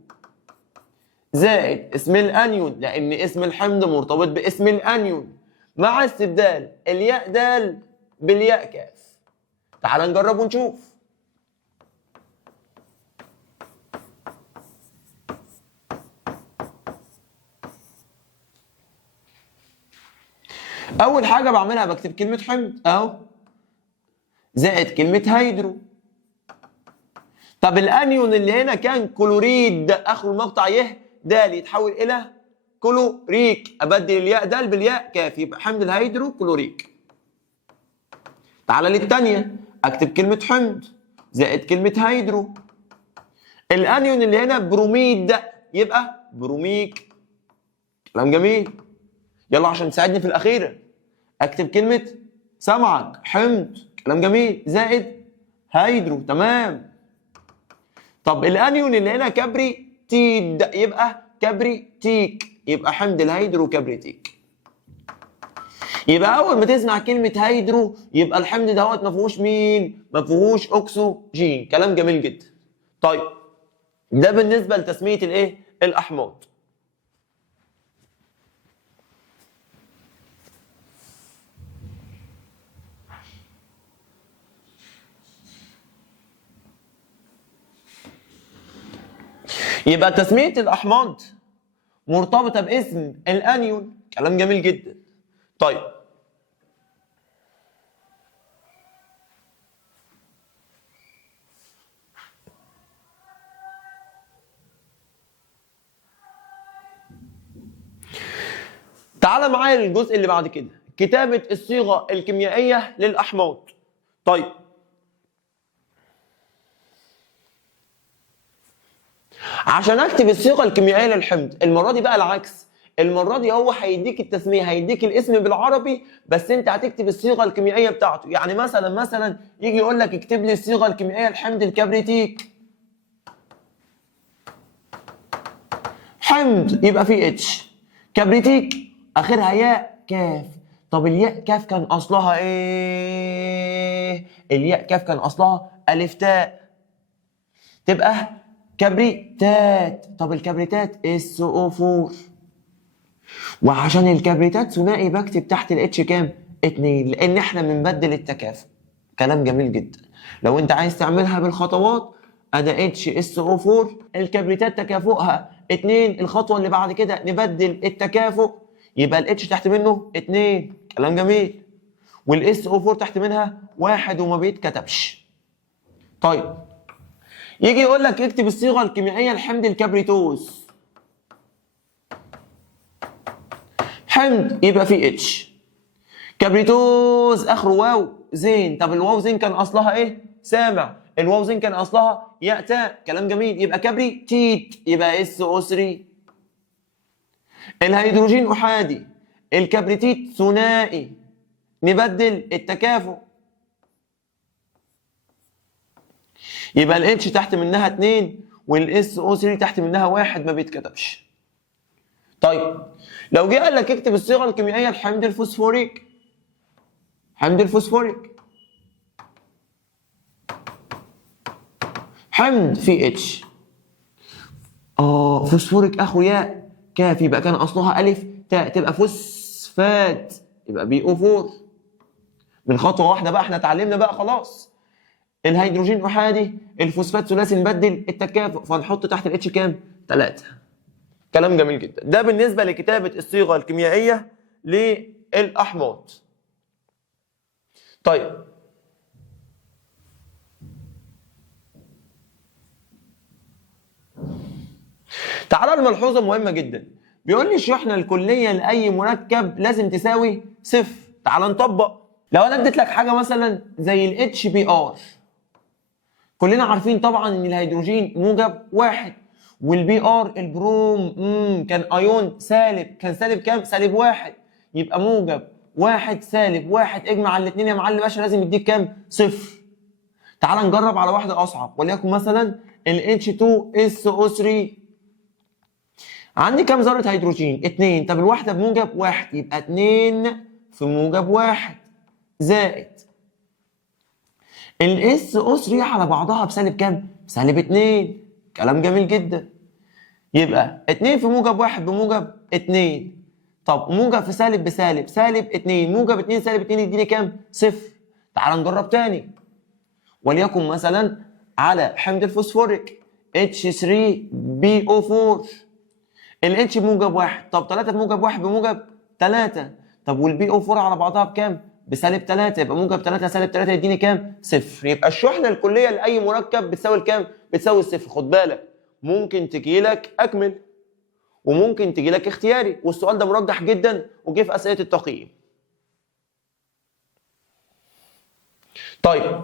زائد اسم الانيون لان اسم الحمض مرتبط باسم الانيون مع استبدال الياء دال بالياء كاف. تعال نجرب ونشوف. اول حاجه بعملها بكتب كلمه حمض اهو زائد كلمه هيدرو. طب الانيون اللي هنا كان كلوريد اخر المقطع يه دال يتحول الى كلوريك، ابدل الياء دال بالياء كاف يبقى حمض الهيدرو كلوريك. تعالى للثانيه اكتب كلمه حمض زائد كلمه هيدرو. الانيون اللي هنا بروميد يبقى بروميك. كلام جميل. يلا عشان تساعدني في الاخيره اكتب كلمه سمعك حمض. كلام جميل زائد هيدرو. تمام. طب الانيون اللي هنا كبريتيد يبقى كبريتيك، يبقى حمض الهيدرو كبريتيك. يبقى اول ما تسمع كلمه هيدرو يبقى الحمض دوت ما فيهوش مين؟ ما فيهوش اكسجين. كلام جميل جدا. طيب ده بالنسبه لتسميه الايه؟ الاحماض. يبقى تسميه الاحماض مرتبطه باسم الانيون. كلام جميل جدا. طيب تعال معايا للجزء اللي بعد كده، كتابة الصيغة الكيميائية للأحماض. طيب عشان أكتب الصيغة الكيميائية للحمض المرة دي بقى العكس. المرة دي هو هيديك التسمية، هيديك الاسم بالعربي بس أنت هتكتب الصيغة الكيميائية بتاعته. يعني مثلا يجي يقول لك اكتب لي الصيغة الكيميائية لحمض الكبريتيك. حمض يبقى فيه اتش، كبريتيك اخرها ياء كاف. طب الياء كاف كان اصلها ايه؟ الياء كاف كان اصلها الف تاء تبقى كبريتات. طب الكبريتات SO4، وعشان الكبريتات ثنائي بكتب تحت الاتش كام؟ 2 لان احنا بنبدل التكافؤ. كلام جميل جدا. لو انت عايز تعملها بالخطوات ادا HSO4 الكبريتات تكافؤها 2، الخطوه اللي بعد كده نبدل التكافؤ يبقى الاتش تحت منه 2. كلام جميل. والاس او 4 تحت منها 1 وما بيتكتبش. طيب يجي يقول لك اكتب الصيغه الكيميائيه لحمض الكبريتوز. حمض يبقى فيه اتش، كبريتوز اخره واو زين. طب الواو زين كان اصلها ايه؟ سامع. الواو زين كان اصلها ياء تاء. كلام جميل. يبقى كبريتيت يبقى SO3. الهيدروجين احادي، الكبريتيت ثنائي نبدل التكافؤ يبقى الاتش تحت منها 2 والSO3 تحت منها 1 ما بيتكتبش. طيب لو جه قال لك اكتب الصيغه الكيميائيه لحمض الفوسفوريك. حمض الفوسفوريك حمض فيه اتش فوسفوريك اخو ياء كاف يبقى كان اصلها الف تاء تبقى فوسفات يبقى BO4. من خطوه واحده بقى احنا اتعلمنا بقى خلاص. الهيدروجين احادي، الفوسفات ثلاثي نبدل التكافؤ فنحط تحت الاتش كام؟ 3. كلام جميل جدا. ده بالنسبه لكتابه الصيغه الكيميائيه للاحماض. طيب تعالى لملحوظه مهمه جدا. بيقول لي الشحنه الكليه لاي مركب لازم تساوي صفر. تعالى نطبق. لو انا اديت لك حاجه مثلا زي ال HBr، كلنا عارفين طبعا ان الهيدروجين موجب 1 والبي ار البروم كان ايون سالب. كان سالب كام؟ سالب 1. يبقى موجب 1 سالب 1 اجمع الاثنين يا معلم باشا لازم يديك كام؟ صفر. تعال نجرب على واحده اصعب وليكن مثلا ال H2SO3. عندي كام ذره هيدروجين؟ 2. طب الواحده بموجب 1 يبقى 2 في موجب 1 زائد ال SO3 على بعضها بسالب كام؟ سالب 2. كلام جميل جدا. يبقى 2 في موجب 1 بموجب 2. طب موجب في سالب بسالب سالب 2. موجب 2 سالب 2 يديني كام؟ صفر. تعال نجرب تاني. وليكن مثلا على حمض الفوسفوريك H3BO4 ال H بموجب 1. طب 3 في موجب 1 بموجب 3. طب والبي او 4 على بعضها بكام؟ بسالب 3، يبقى موجب 3 سالب 3 يديني كام؟ صفر. يبقى الشحنه الكليه لاي مركب بتساوي الكام؟ بتساوي الصفر. خد بالك ممكن تجي لك اكمل وممكن تجي لك اختياري، والسؤال ده مرجح جدا وجه في اسئله التقييم. طيب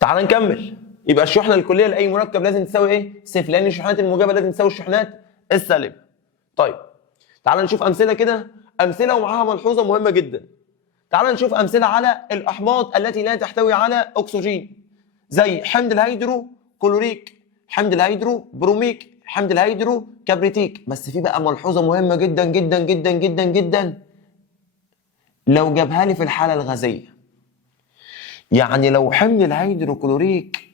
تعال نكمل. يبقى الشحنه الكليه لاي مركب لازم تساوي ايه؟ صفر، لان الشحنات الموجبه لازم تساوي الشحنات السالبه. طيب تعال نشوف امثله كده، امثله ومعاها ملحوظه مهمه جدا. تعال نشوف امثله على الاحماض التي لا تحتوي على اكسجين، زي حمض الهيدرو كلوريك، حمض الهيدرو بروميك، حمض الهيدرو كبريتيك. بس في بقى ملحوظه مهمه جدا جدا جدا جدا جدا، لو جابها لي في الحاله الغازيه. يعني لو حمض الهيدروكلوريك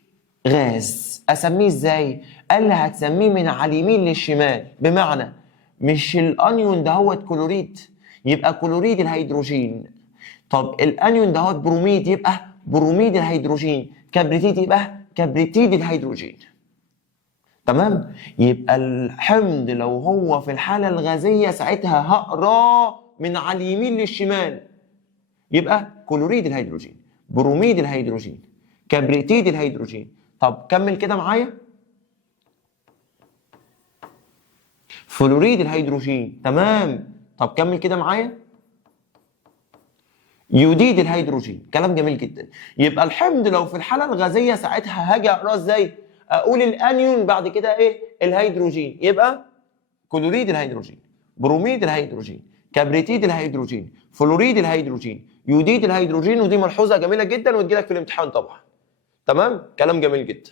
غاز اسميه ازاي؟ قال لي هتسميه من على اليمين للشمال، بمعنى مش الانيون دهوت كلوريد يبقى كلوريد الهيدروجين، طب الانيون دهوت بروميد يبقى بروميد الهيدروجين، كبريتيد يبقى كبريتيد الهيدروجين. تمام؟ يبقى الحمض لو هو في الحاله الغازيه ساعتها هقراه من على اليمين للشمال، يبقى كلوريد الهيدروجين، بروميد الهيدروجين، كبريتيد الهيدروجين. طب كمل كده معايا. فلوريد الهيدروجين، تمام. طب كمل كده معايا. يوديد الهيدروجين، كلام جميل جدا. يبقى الحمض لو في الحاله الغازيه ساعتها هاجي اقراه ازاي؟ اقول الانيون بعد كده ايه؟ الهيدروجين، يبقى كلوريد الهيدروجين، بروميد الهيدروجين، كبريتيد الهيدروجين، فلوريد الهيدروجين، يوديد الهيدروجين. ودي ملحوظه جميله جدا وتجيلك في الامتحان طبعا. تمام؟ كلام جميل جدا.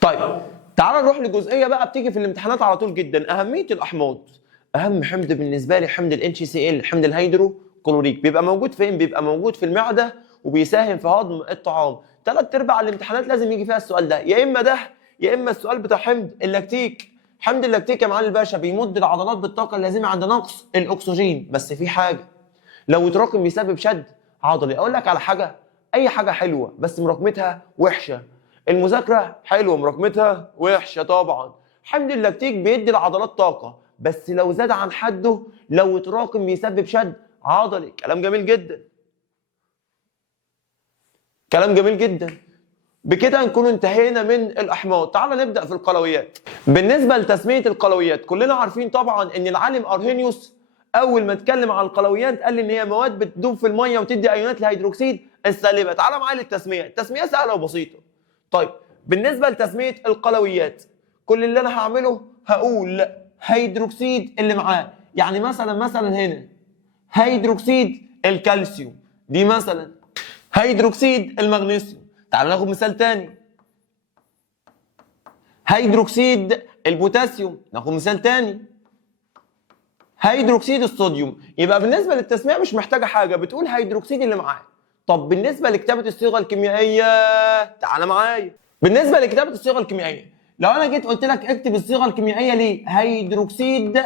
طيب تعال نروح لجزئيه بقى بتيجي في الامتحانات على طول جدا، اهميه الاحماض. اهم حمض بالنسبه لي حمض ال HCl، حمض الهيدرو كلوريك. بيبقى موجود فين؟ بيبقى موجود في المعده وبيساهم في هضم الطعام. 3/4 الامتحانات لازم يجي فيها السؤال ده، يا اما ده يا اما السؤال بتاع حمض اللاكتيك. حمض اللاكتيك يا معالي الباشا بيمد العضلات بالطاقه اللازمه عند نقص الاكسجين، بس في حاجه، لو اتراكم بيسبب شد عضلي. اقول لك على حاجه، اي حاجه حلوه بس مراكمتها وحشه. المذاكره حلوه مراكمتها وحشه طبعا. حمض اللاكتيك بيدي العضلات طاقه، بس لو زاد عن حده لو اتراكم بيسبب شد عضلي. كلام جميل جدا، كلام جميل جدا. بكده نكون انتهينا من الاحماض. تعال نبدا في القلويات. بالنسبه لتسميه القلويات، كلنا عارفين طبعا ان العالم ارهينيوس اول ما اتكلم عن القلويات قال ان هي مواد بتدوب في الميه وتدي ايونات الهيدروكسيد السالبه. تعال معايا للتسميه، التسميه سهله وبسيطه. طيب بالنسبه لتسميه القلويات، كل اللي انا هعمله هقول هيدروكسيد اللي معاه. يعني مثلا هنا هيدروكسيد الكالسيوم، دي مثلا هيدروكسيد المغنيسيوم. تعالوا ناخد مثال تاني، هيدروكسيد البوتاسيوم، ناخد مثال تاني هيدروكسيد الصوديوم. يبقى بالنسبه للتسميه مش محتاجه حاجه، بتقول هيدروكسيد اللي معاه. طب بالنسبه لكتابه الصيغه الكيميائيه، تعالى معايا. بالنسبه لكتابه الصيغه الكيميائيه، لو انا جيت قلت لك اكتب الصيغه الكيميائيه ليه هيدروكسيد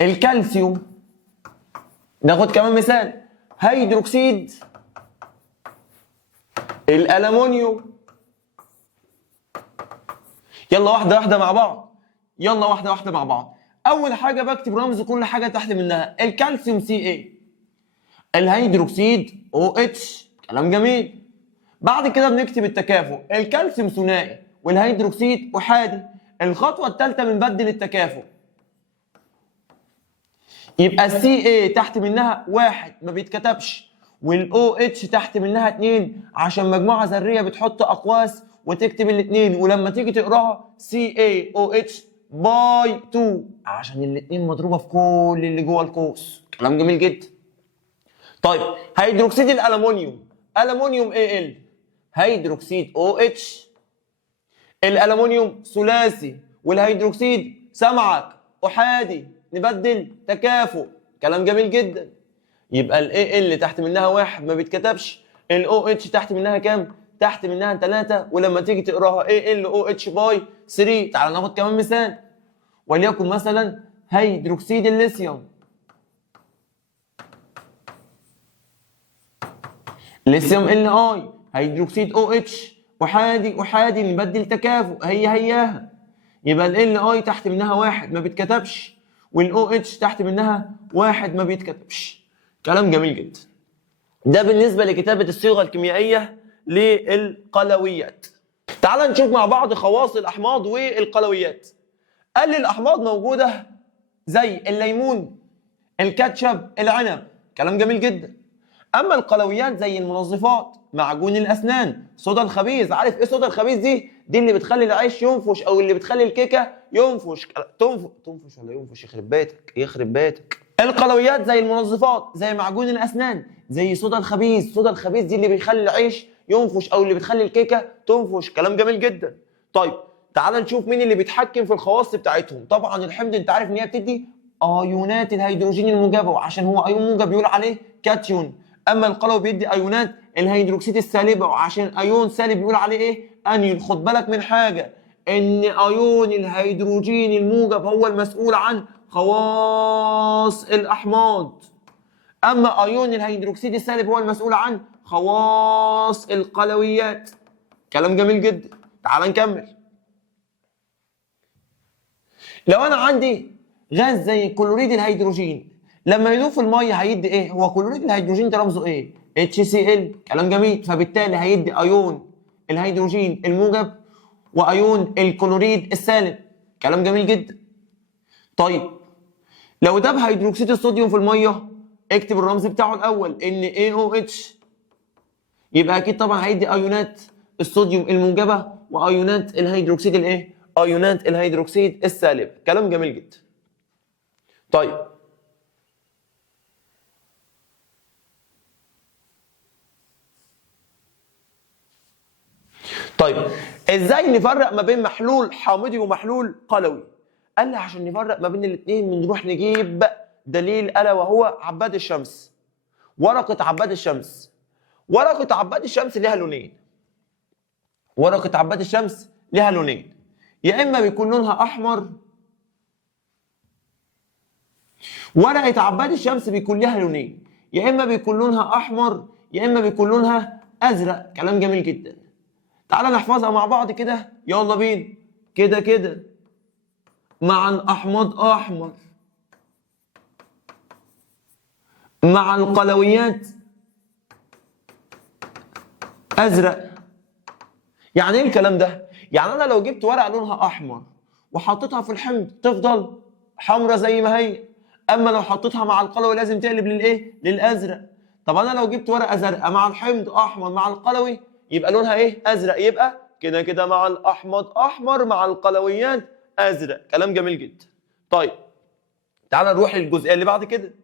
الكالسيوم، ناخد كمان مثال هيدروكسيد الألمونيوم. يلا واحدة واحدة مع بعض، يلا واحدة واحدة مع بعض. أول حاجة بكتب رمز كل حاجة تحت منها، الكالسيوم Ca، الهيدروكسيد OH، كلام جميل. بعد كده بنكتب التكافؤ، الكالسيوم ثنائي والهيدروكسيد أحادي. الخطوة الثالثة بنبدل التكافؤ، يبقى Ca تحت منها 1 ما بيتكتبش، والأو اتش تحت منها 2 عشان مجموعة ذرية بتحط أقواس وتكتب الاتنين، ولما تيجي تقراها CaOH باي 2 عشان الاتنين مضروبة في كل اللي جوه القوس. كلام جميل جدا. طيب هيدروكسيد الألمونيوم، ألمونيوم Al، هيدروكسيد OH. الألمونيوم ثلاثي والهيدروكسيد سمعك أحادي، نبدل تكافؤ. كلام جميل جدا. يبقى ال Al تحت منها 1 ما بيتكتبش، ال OH تحت منها كام؟ تحت منها 3، ولما تيجي تقراها AlOH باي 3. تعال ناخد كمان مثال، وليكن مثلا هيدروكسيد الليثيوم، ليثيوم Li، هيدروكسيد OH أحادي أحادي، نبدل تكافؤ هياها. يبقى ال Li تحت منها 1 ما بيتكتبش، والاو اتش تحت منها واحد ما بيتكتبش. كلام جميل جدا. ده بالنسبه لكتابه الصيغه الكيميائيه للقلويات. تعال نشوف مع بعض خواص الاحماض والقلويات. قال لي الاحماض موجوده زي الليمون، الكاتشب، العنب. كلام جميل جدا. اما القلويات زي المنظفات، معجون الاسنان، صودا الخبيز. عارف ايه صودا الخبيز دي؟ دي اللي بتخلي العيش ينفش او اللي بتخلي الكيكه ينفش. تنفش ولا ينفش؟ يخرب بيتك يخرب بيتك. القلويات زي المنظفات، زي معجون الاسنان، زي صودا الخبيز. صودا الخبيز دي اللي بيخلي العيش ينفش او اللي بتخلي الكيكه تنفش. كلام جميل جدا. طيب تعال نشوف مين اللي بيتحكم في الخواص بتاعتهم. طبعا الحمض انت عارف ان هي بتدي ايونات الهيدروجين الموجبه، وعشان هو ايون موجب بيقول عليه كاتيون. اما القلوي بيدي ايونات الهيدروكسيد السالبه، وعشان ايون سالب بيقول عليه ايه؟ انيون. خد بالك من حاجه، ان ايون الهيدروجين الموجب هو المسؤول عن خواص الاحماض، اما ايون الهيدروكسيد السالب هو المسؤول عن خواص القلويات. كلام جميل جدا. تعال نكمل. لو انا عندي غاز زي كلوريد الهيدروجين، لما يدوب في الميه هيدي ايه؟ هو كلوريد الهيدروجين ده رمزه ايه؟ HCl. كلام جميل. فبالتالي هيدي ايون الهيدروجين الموجب وايون الكلوريد السالب. كلام جميل جدا. طيب لو داب هيدروكسيد الصوديوم في الميه، اكتب الرمز بتاعه الاول NaOH. يبقى اكيد طبعا هيدي ايونات الصوديوم الموجبه وايونات الهيدروكسيد الايه؟ ايونات الهيدروكسيد السالب. كلام جميل جدا. طيب ازاي نفرق ما بين محلول حامضي ومحلول قلوي؟ قال لي عشان نفرق ما بين الاثنين بنروح نجيب دليل، الا وهو عباد الشمس. ورقه عباد الشمس. ورقه عباد الشمس لها لونين. ورقه عباد الشمس لها لونين، يا اما بيكون لونها احمر. ورقه عباد الشمس بيكون لها لونين، يا اما بيكون لونها احمر يا اما بيكون لونها ازرق. كلام جميل جدا. تعالى نحفظها مع بعض كده، يلا بينا. كده كده مع الاحماض احمر، مع القلويات ازرق. يعني ايه الكلام ده؟ يعني انا لو جبت ورقه لونها احمر وحطيتها في الحمض تفضل حمرا زي ما هي، اما لو حطيتها مع القلوي لازم تقلب للايه؟ للازرق. طب انا لو جبت ورقه زرقاء مع الحمض احمر مع القلوي يبقى لونها ايه؟ ازرق. يبقى كده كده مع الاحماض احمر، مع القلويات ازرق. كلام جميل جدا. طيب تعال نروح للجزئيه اللي بعد كده.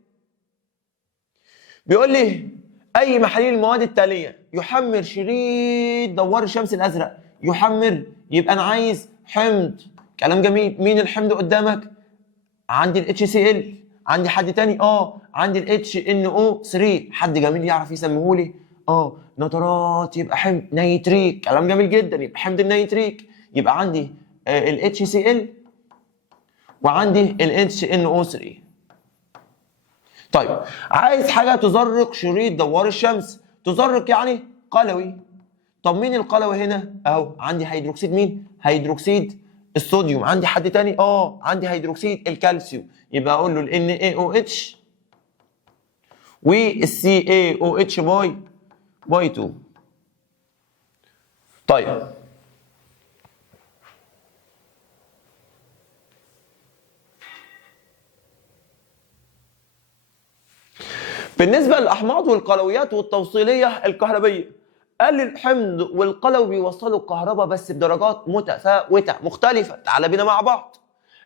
بيقول لي اي محاليل المواد التاليه يحمر شريط دوار الشمس الازرق. يحمر، يبقى انا عايز حمض. كلام جميل. مين الحمض قدامك؟ عندي ال HCl. عندي حد تاني؟ عندي ال HNO3. حد جميل يعرف يسميهولي؟ نترات. يبقى حمض نيتريك. كلام جميل جدا. يبقى حمض النيتريك. يبقى عندي ال HCl وعندي ال HNO3. طيب عايز حاجه تزرق شريط دوار الشمس. تزرق يعني قلوي. طب مين القلوي هنا؟ اهو عندي هيدروكسيد. مين؟ هيدروكسيد الصوديوم. عندي حد تاني؟ عندي هيدروكسيد الكالسيوم. يبقى اقول له ال NaOH وال CaOH باي 2. طيب بالنسبه للاحماض والقلويات والتوصيليه الكهربيه، قال لي الحمض والقلوي بيوصلوا الكهرباء بس بدرجات متفاوته مختلفه. تعال بينا مع بعض.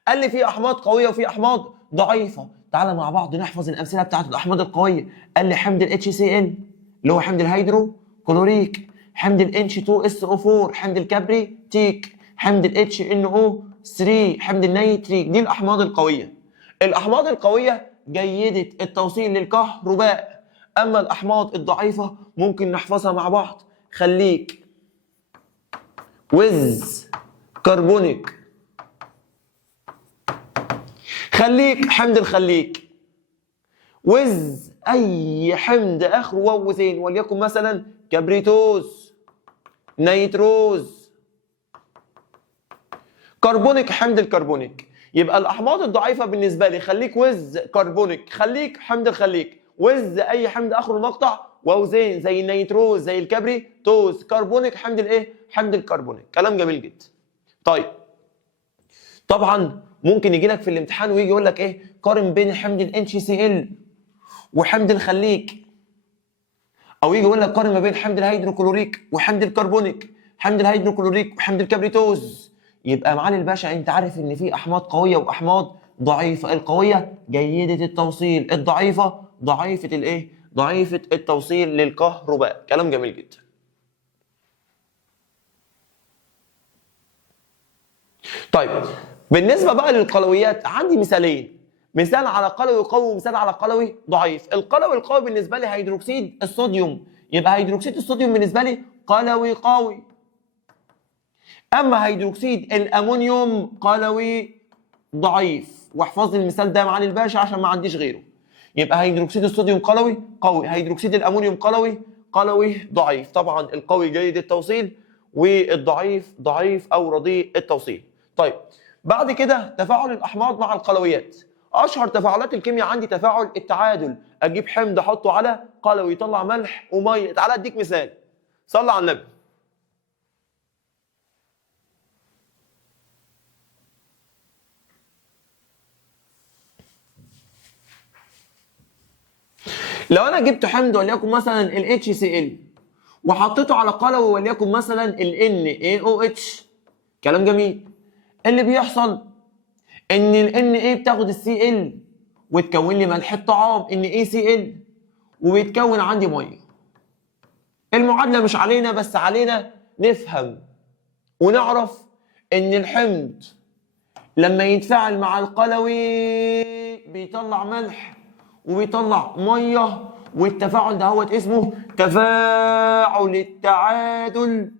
قال لي في احماض قويه وفي احماض ضعيفه. تعال مع بعض نحفظ الامثله بتاعت الاحماض القويه. قال لي حمض ال HCl اللي هو حمض الهيدرو كلوريك، حمض ال H2SO4 حمض الكبريتيك، حمض ال HNO3 حمض النيتريك. دي الاحماض القويه. الاحماض القويه جيده التوصيل للكهرباء، اما الاحماض الضعيفه ممكن نحفظها مع بعض. خليك وز كربونيك، خليك حمض الخليك، وز اي حمض اخره واو زين، وليكن مثلا كبريتوز، نيتروز. كربونيك حمض الكربونيك. يبقى الاحماض الضعيفه بالنسبه لي خليك وز كربونيك، خليك حمض الخليك، وز اي حمض اخره مقطع، واوزان زي النيتروز زي الكبري توز، كربونيك حمض الايه؟ حمض الكربونيك. كلام جميل جدا. طيب طبعا ممكن يجي لك في الامتحان ويجي يقول لك ايه؟ قارن بين حمض ال NaCl وحمض الخليك، او يجي يقول لك قارن ما بين حمض الهيدروكلوريك وحمض الكربونيك، حمض الهيدروكلوريك وحمض الكبريتوز. يبقى معالي الباشا انت عارف ان في احماض قويه واحماض ضعيفه، القويه جيده التوصيل، الضعيفه ضعيفه الايه؟ ضعيفه التوصيل للكهرباء. كلام جميل جدا. طيب بالنسبه بقى للقلويات عندي مثالين، مثال على قلوي قوي ومثال على قلوي ضعيف. القلوي القوي بالنسبه لي هيدروكسيد الصوديوم، يبقى هيدروكسيد الصوديوم بالنسبه لي قلوي قوي. اما هيدروكسيد الامونيوم قلوي ضعيف. واحفظ لي المثال ده يا معالي الباشا عشان ما عنديش غيره. يبقى هيدروكسيد الصوديوم قلوي قوي، هيدروكسيد الامونيوم قلوي ضعيف. طبعا القوي جيد التوصيل والضعيف ضعيف او رديء التوصيل. طيب بعد كده تفاعل الاحماض مع القلويات. اشهر تفاعلات الكيمياء عندي تفاعل التعادل، اجيب حمض احطه على قلوي يطلع ملح وميه. تعالى اديك مثال، صلى على النبي. لو انا جبت حمض وليكن مثلا ال HCl وحطيته على قلوي وليكن مثلا ال NaOH، كلام جميل. اللي بيحصل ان ال Na بتاخد ال Cl وتكون لي ملح الطعام NaCl وبيتكون عندي ميه. المعادله مش علينا، بس علينا نفهم ونعرف ان الحمض لما يتفاعل مع القلوي بيطلع ملح وبيطلع ميه، والتفاعل ده هو اسمه تفاعل التعادل.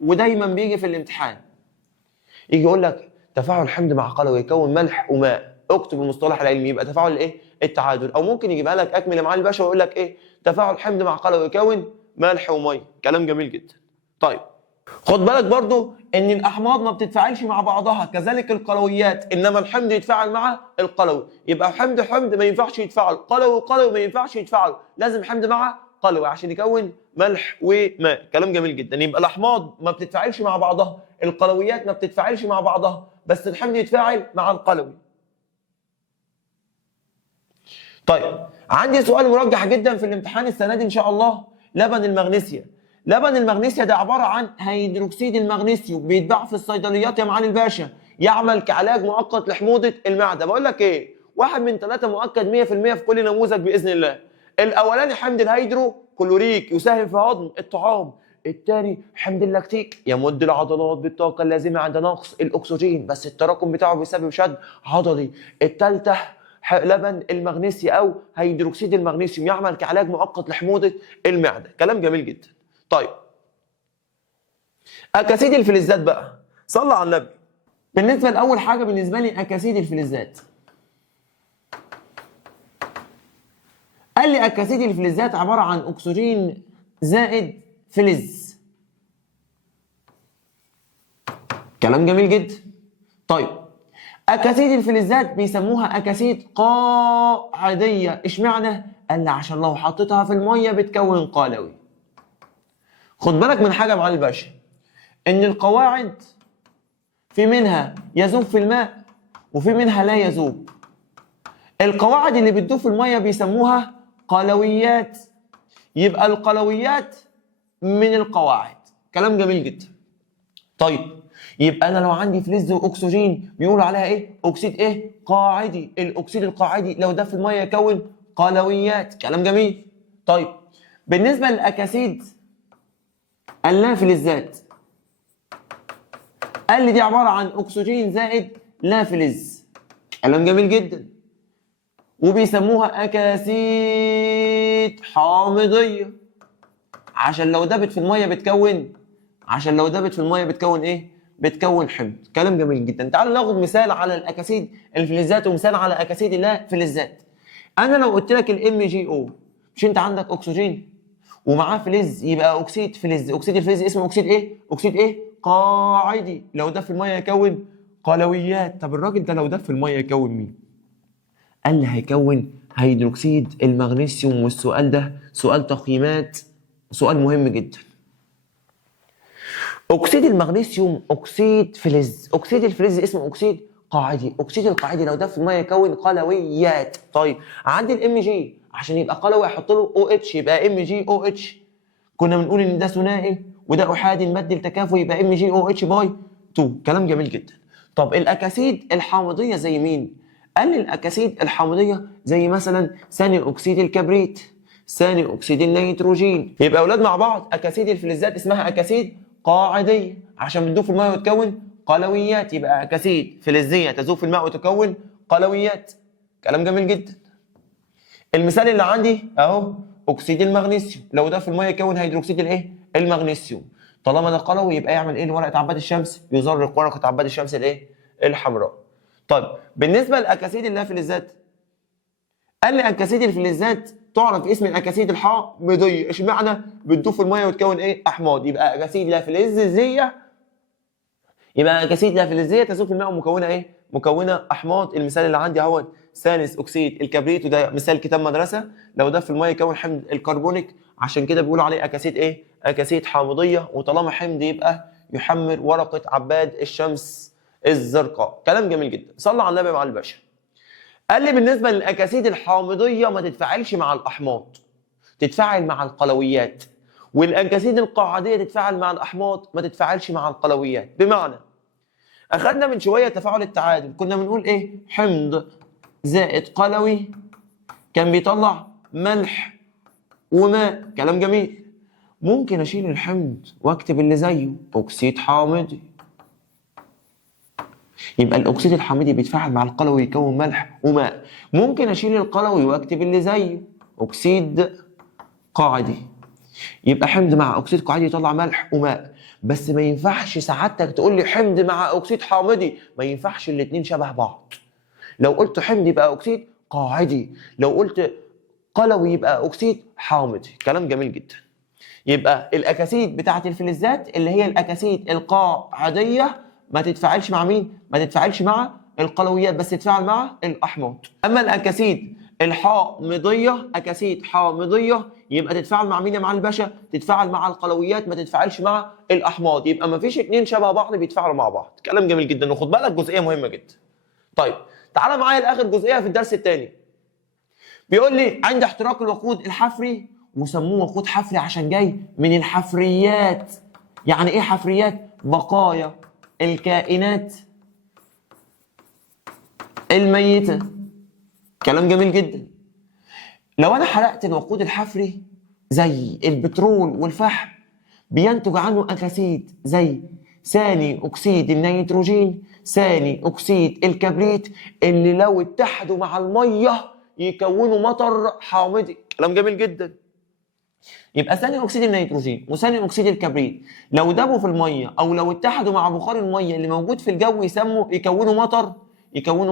ودايما بيجي في الامتحان يجي يقول لك تفاعل حمض مع قلوي يكون ملح وماء، اكتب المصطلح العلمي يبقى تفاعل الايه؟ التعادل. او ممكن يجيبها لك اكمل يا معالي الباشا ويقول لك ايه؟ تفاعل حمض مع قلوي يكون ملح وميه. كلام جميل جدا. طيب خد بالك برضو ان الاحماض ما بتتفاعلش مع بعضها، كذلك القلويات، انما الحمض يتفاعل مع القلوي. يبقى حمض ما ينفعش يتفاعل، قلوي ما ينفعش يتفاعل، لازم حمض مع قلوي عشان يكون ملح وماء. كلام جميل جدا. يبقى الاحماض ما بتتفاعلش مع بعضها، القلويات ما بتتفاعلش مع بعضها، بس الحمض يتفاعل مع القلوي. طيب عندي سؤال مرجح جدا في الامتحان السنه دي ان شاء الله، لبن المغنيسيا. لبن المغنيسيا ده عباره عن هيدروكسيد المغنيسيوم، بيتباع في الصيدليات يا معالي الباشا، يعمل كعلاج مؤقت لحموضه المعده. بقول لك ايه؟ واحد من ثلاثه مؤكد 100% في كل نموذج باذن الله. الاولاني حمض الهيدروكلوريك يساهم في هضم الطعام، الثاني حمض اللاكتيك يمد العضلات بالطاقه اللازمه عند نقص الاكسجين بس التراكم بتاعه بيسبب شد عضلي، الثالثه لبن المغنيسيا او هيدروكسيد المغنيسيوم يعمل كعلاج مؤقت لحموضه المعده. كلام جميل جدا. طيب اكاسيد الفلزات بقى، صلى على النبي. بالنسبه لاول حاجه بالنسبه لي اكاسيد الفلزات، قال لي اكاسيد الفلزات عباره عن اكسجين زائد فلز. كلام جميل جدا. طيب اكاسيد الفلزات بيسموها اكاسيد قاعديه، اشمعنى؟ قال لي عشان لو حطيتها في الميه بتكون قلوي. خد بالك من حاجه يا معالي الباشا، ان القواعد في منها يذوب في الماء وفي منها لا يذوب. القواعد اللي بتدوب في الميه بيسموها قلويات، يبقى القلويات من القواعد. كلام جميل جدا. طيب يبقى انا لو عندي فلز واكسجين بيقولوا عليها ايه؟ اكسيد ايه؟ قاعدي. الاكسيد القاعدي لو ده في الميه يكون قلويات. كلام جميل. طيب بالنسبه للاكاسيد اللا فلزات، قال لي دي عباره عن اكسجين زائد لا فلز. كلام جميل جدا. وبيسموها اكاسيد حامضيه عشان لو دابت في الميه بتكون ايه؟ بتكون حمض. كلام جميل جدا. تعالوا ناخد مثال على الاكاسيد الفلزات ومثال على اكاسيد اللا فلزات. انا لو قلت لك الMgO، مش انت عندك اكسجين ومعاه فلز يبقى اكسيد فلز. اكسيد الفلز اسمه اكسيد ايه؟ اكسيد ايه؟ قاعدي. لو ده في الميه يكون قلويات. طب الراجل ده لو ده في الميه يكون مين؟ قال لي هيكون هيدروكسيد المغنيسيوم. والسؤال ده سؤال تقييمات، سؤال مهم جدا. اكسيد المغنيسيوم اكسيد فلز، اكسيد الفلز اسمه اكسيد قاعدي. اكسيد القاعدي لو ده في الميه يكون قلويات. طيب عندي الام جي عشان يبقى قلوي احط له او اتش يبقى ام جي او اتش. كنا بنقول ان ده ثنائي وده احادي المادي التكافؤ يبقى ام جي او اتش باي 2. كلام جميل جدا. طب الاكاسيد الحامضيه زي مين؟ قال لي الاكاسيد الحامضيه زي مثلا ثاني اكسيد الكبريت، ثاني اكسيد النيتروجين. يبقى اولاد مع بعض اكاسيد الفلزات اسمها اكاسيد قاعديه عشان بتدوب في الماء وتكون قلويات. يبقى اكاسيد فلزيه تذوب في الماء وتكون قلويات. كلام جميل جدا. المثال اللي عندي اهو اكسيد المغنيسيوم لو ده في الميه يكون هيدروكسيد الايه؟ المغنيسيوم. طالما ده قلوي يبقى يعمل ايه لورقه عباد الشمس؟ يزرق ورقه عباد الشمس الايه؟ الحمراء. طيب بالنسبه للاكاسيد اللي هي فلزات، قال لي اكاسيد الفلزات تعرف اسم الاكاسيد الحامضيه. اشمعنى؟ بتدوب في الميه وتكون ايه؟ احماض. يبقى اكاسيد لا فلزيه، يبقى اكاسيد لا فلزيه تذوب في الماء ومكونه ايه؟ مكونه احماض. المثال اللي عندي اهو ثالث اكسيد الكبريت، وده مثال كتاب مدرسه. لو ده في الميه يكون حمض الكربونيك، عشان كده بيقولوا عليه اكاسيد ايه؟ اكاسيد حامضيه. وطالما حمض يبقى يحمر ورقه عباد الشمس الزرقاء. كلام جميل جدا. صلى على النبي مع الباشا. قال لي بالنسبه للاكاسيد الحامضيه ما تتفاعلش مع الاحماض، تتفاعل مع القلويات. والاكاسيد القاعديه تتفاعل مع الاحماض ما تتفاعلش مع القلويات. بمعنى اخذنا من شويه تفاعل التعادل، كنا بنقول ايه؟ حمض زائد قلوي كان بيطلع ملح وماء. كلام جميل. ممكن اشيل الحمض واكتب اللي زيه اكسيد حامضي. يبقى الاكسيد الحامضي بيتفاعل مع القلوي يكون ملح وماء. ممكن اشيل القلوي واكتب اللي زيه اكسيد قاعدي. يبقى حمض مع اكسيد قاعدي يطلع ملح وماء. بس ما ينفعش سعادتك تقول لي حمض مع اكسيد حامضي، ما ينفعش الاثنين شبه بعض. لو قلت حمض يبقى اكسيد قاعدي، لو قلت قلوي يبقى اكسيد حامضي. كلام جميل جدا. يبقى الاكاسيد بتاعت الفلزات اللي هي الاكاسيد القاعديه ما تتفاعلش مع مين؟ ما تتفاعلش مع القلويات بس تتفاعل مع الاحماض. اما الاكاسيد الحامضيه، اكاسيد حامضيه يبقى تتفاعل مع مين يا معالي الباشا؟ تتفاعل مع القلويات ما تتفاعلش مع الاحماض. يبقى ما فيش اتنين شبه بعض بيتفاعلوا مع بعض. كلام جميل جدا. وخد بالك جزئيه مهمه جدا. طيب تعالى معايا لاخر جزئيه في الدرس الثاني. بيقول لي عند احتراق الوقود الحفري، وسموه وقود حفري عشان جاي من الحفريات. يعني ايه حفريات؟ بقايا الكائنات الميتة. كلام جميل جدا. لو انا حرقت الوقود الحفري زي البترول والفحم بينتج عنه اكاسيد زي ثاني اكسيد النيتروجين، ثاني اكسيد الكبريت، اللي لو اتحدوا مع الميه يكونوا مطر حامضي. كلام جميل جدا. يبقى ثاني اكسيد النيتروجين وثاني اكسيد الكبريت لو دابوا في الميه او لو اتحدوا مع بخار الميه اللي موجود في الجو يكونوا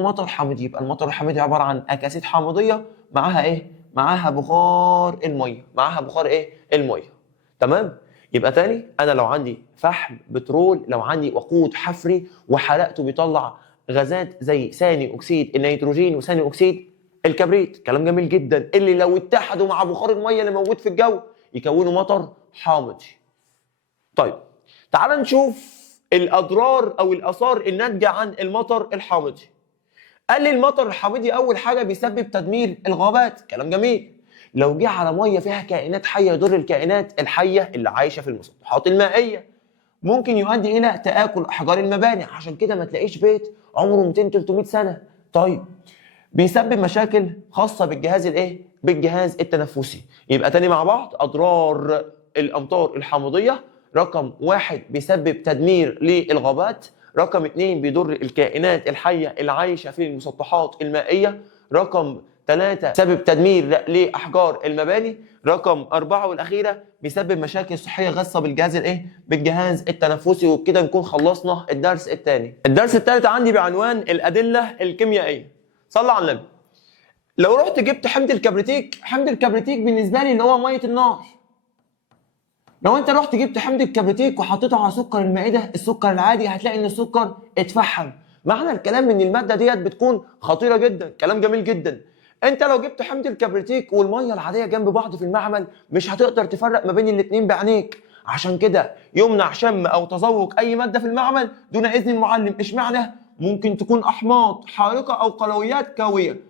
مطر حامضي. يبقى المطر الحامضي عباره عن اكاسيد حامضيه معاها ايه؟ معاها بخار الميه، معاها بخار ايه؟ الميه. تمام؟ يبقى تاني انا لو عندي فحم بترول، لو عندي وقود حفري وحرقته بيطلع غازات زي ثاني اكسيد النيتروجين وثاني اكسيد الكبريت. كلام جميل جدا. اللي لو اتحدوا مع بخار الميه اللي موجود في الجو يكونوا مطر حامضي. طيب تعال نشوف الاضرار او الاثار الناتجه عن المطر الحامضي. قال لي المطر الحامضي اول حاجه بيسبب تدمير الغابات. كلام جميل. لو جه على ميه فيها كائنات حيه يضر الكائنات الحيه اللي عايشه في المسطحات المائيه. ممكن يؤدي الى تآكل احجار المباني، عشان كده ما تلاقيش بيت عمره 200 300 سنه. طيب بيسبب مشاكل خاصه بالجهاز الايه؟ بالجهاز التنفسي. يبقى تاني مع بعض اضرار الامطار الحامضيه: رقم 1 بيسبب تدمير للغابات، رقم 2 بيضر الكائنات الحيه اللي عايشه في المسطحات المائيه، رقم 3 سبب تدمير لاحجار المباني، رقم 4 والاخيره بيسبب مشاكل صحيه خاصه بالجهاز الايه؟ بالجهاز التنفسي. وبكده نكون خلصنا الدرس الثاني. الدرس الثالث عندي بعنوان الادله الكيميائيه. صلى على النبي. لو رحت جبت حمض الكبريتيك، حمض الكبريتيك بالنسبه لي اللي هو ميه النار. لو انت رحت جبت حمض الكبريتيك وحطيته على سكر المائده، السكر العادي، هتلاقي ان السكر اتفحم. معنى الكلام ان الماده ديت بتكون خطيره جدا. كلام جميل جدا. انت لو جبت حمض الكبريتيك والميه العاديه جنب بعض في المعمل مش هتقدر تفرق ما بين الاثنين بعينيك. عشان كده يمنع شم او تذوق اي ماده في المعمل دون اذن المعلم. اشمعنى؟ ممكن تكون احماض حارقه او قلويات كاويه.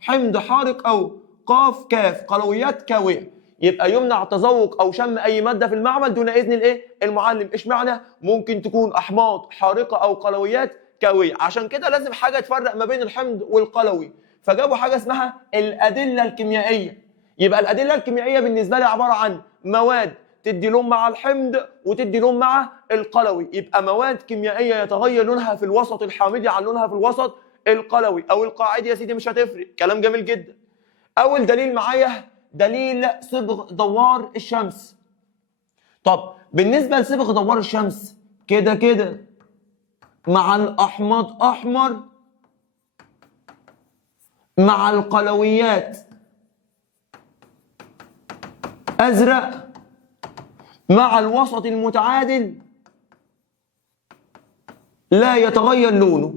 حمض حارق، او قاف كاف قلويات كاويه. يبقى يمنع تذوق او شم اي ماده في المعمل دون اذن المعلم. اشمعنى؟ ممكن تكون احماض حارقه او قلويات كاويه. عشان كده لازم حاجه تفرق ما بين الحمض والقلوي، فجابوا حاجه اسمها الادله الكيميائيه. يبقى الادله الكيميائيه بالنسبه لي عباره عن مواد تدي لون مع الحمض وتدي لون مع القلوي. يبقى مواد كيميائيه يتغير لونها في الوسط الحامضي عن لونها في الوسط القلوي او القاعدي. يا سيدي مش هتفرق. كلام جميل جدا. اول دليل معايا دليل صبغ دوار الشمس. طب بالنسبه لصبغ دوار الشمس كده مع الاحماض احمر، مع القلويات ازرق، مع الوسط المتعادل لا يتغير لونه.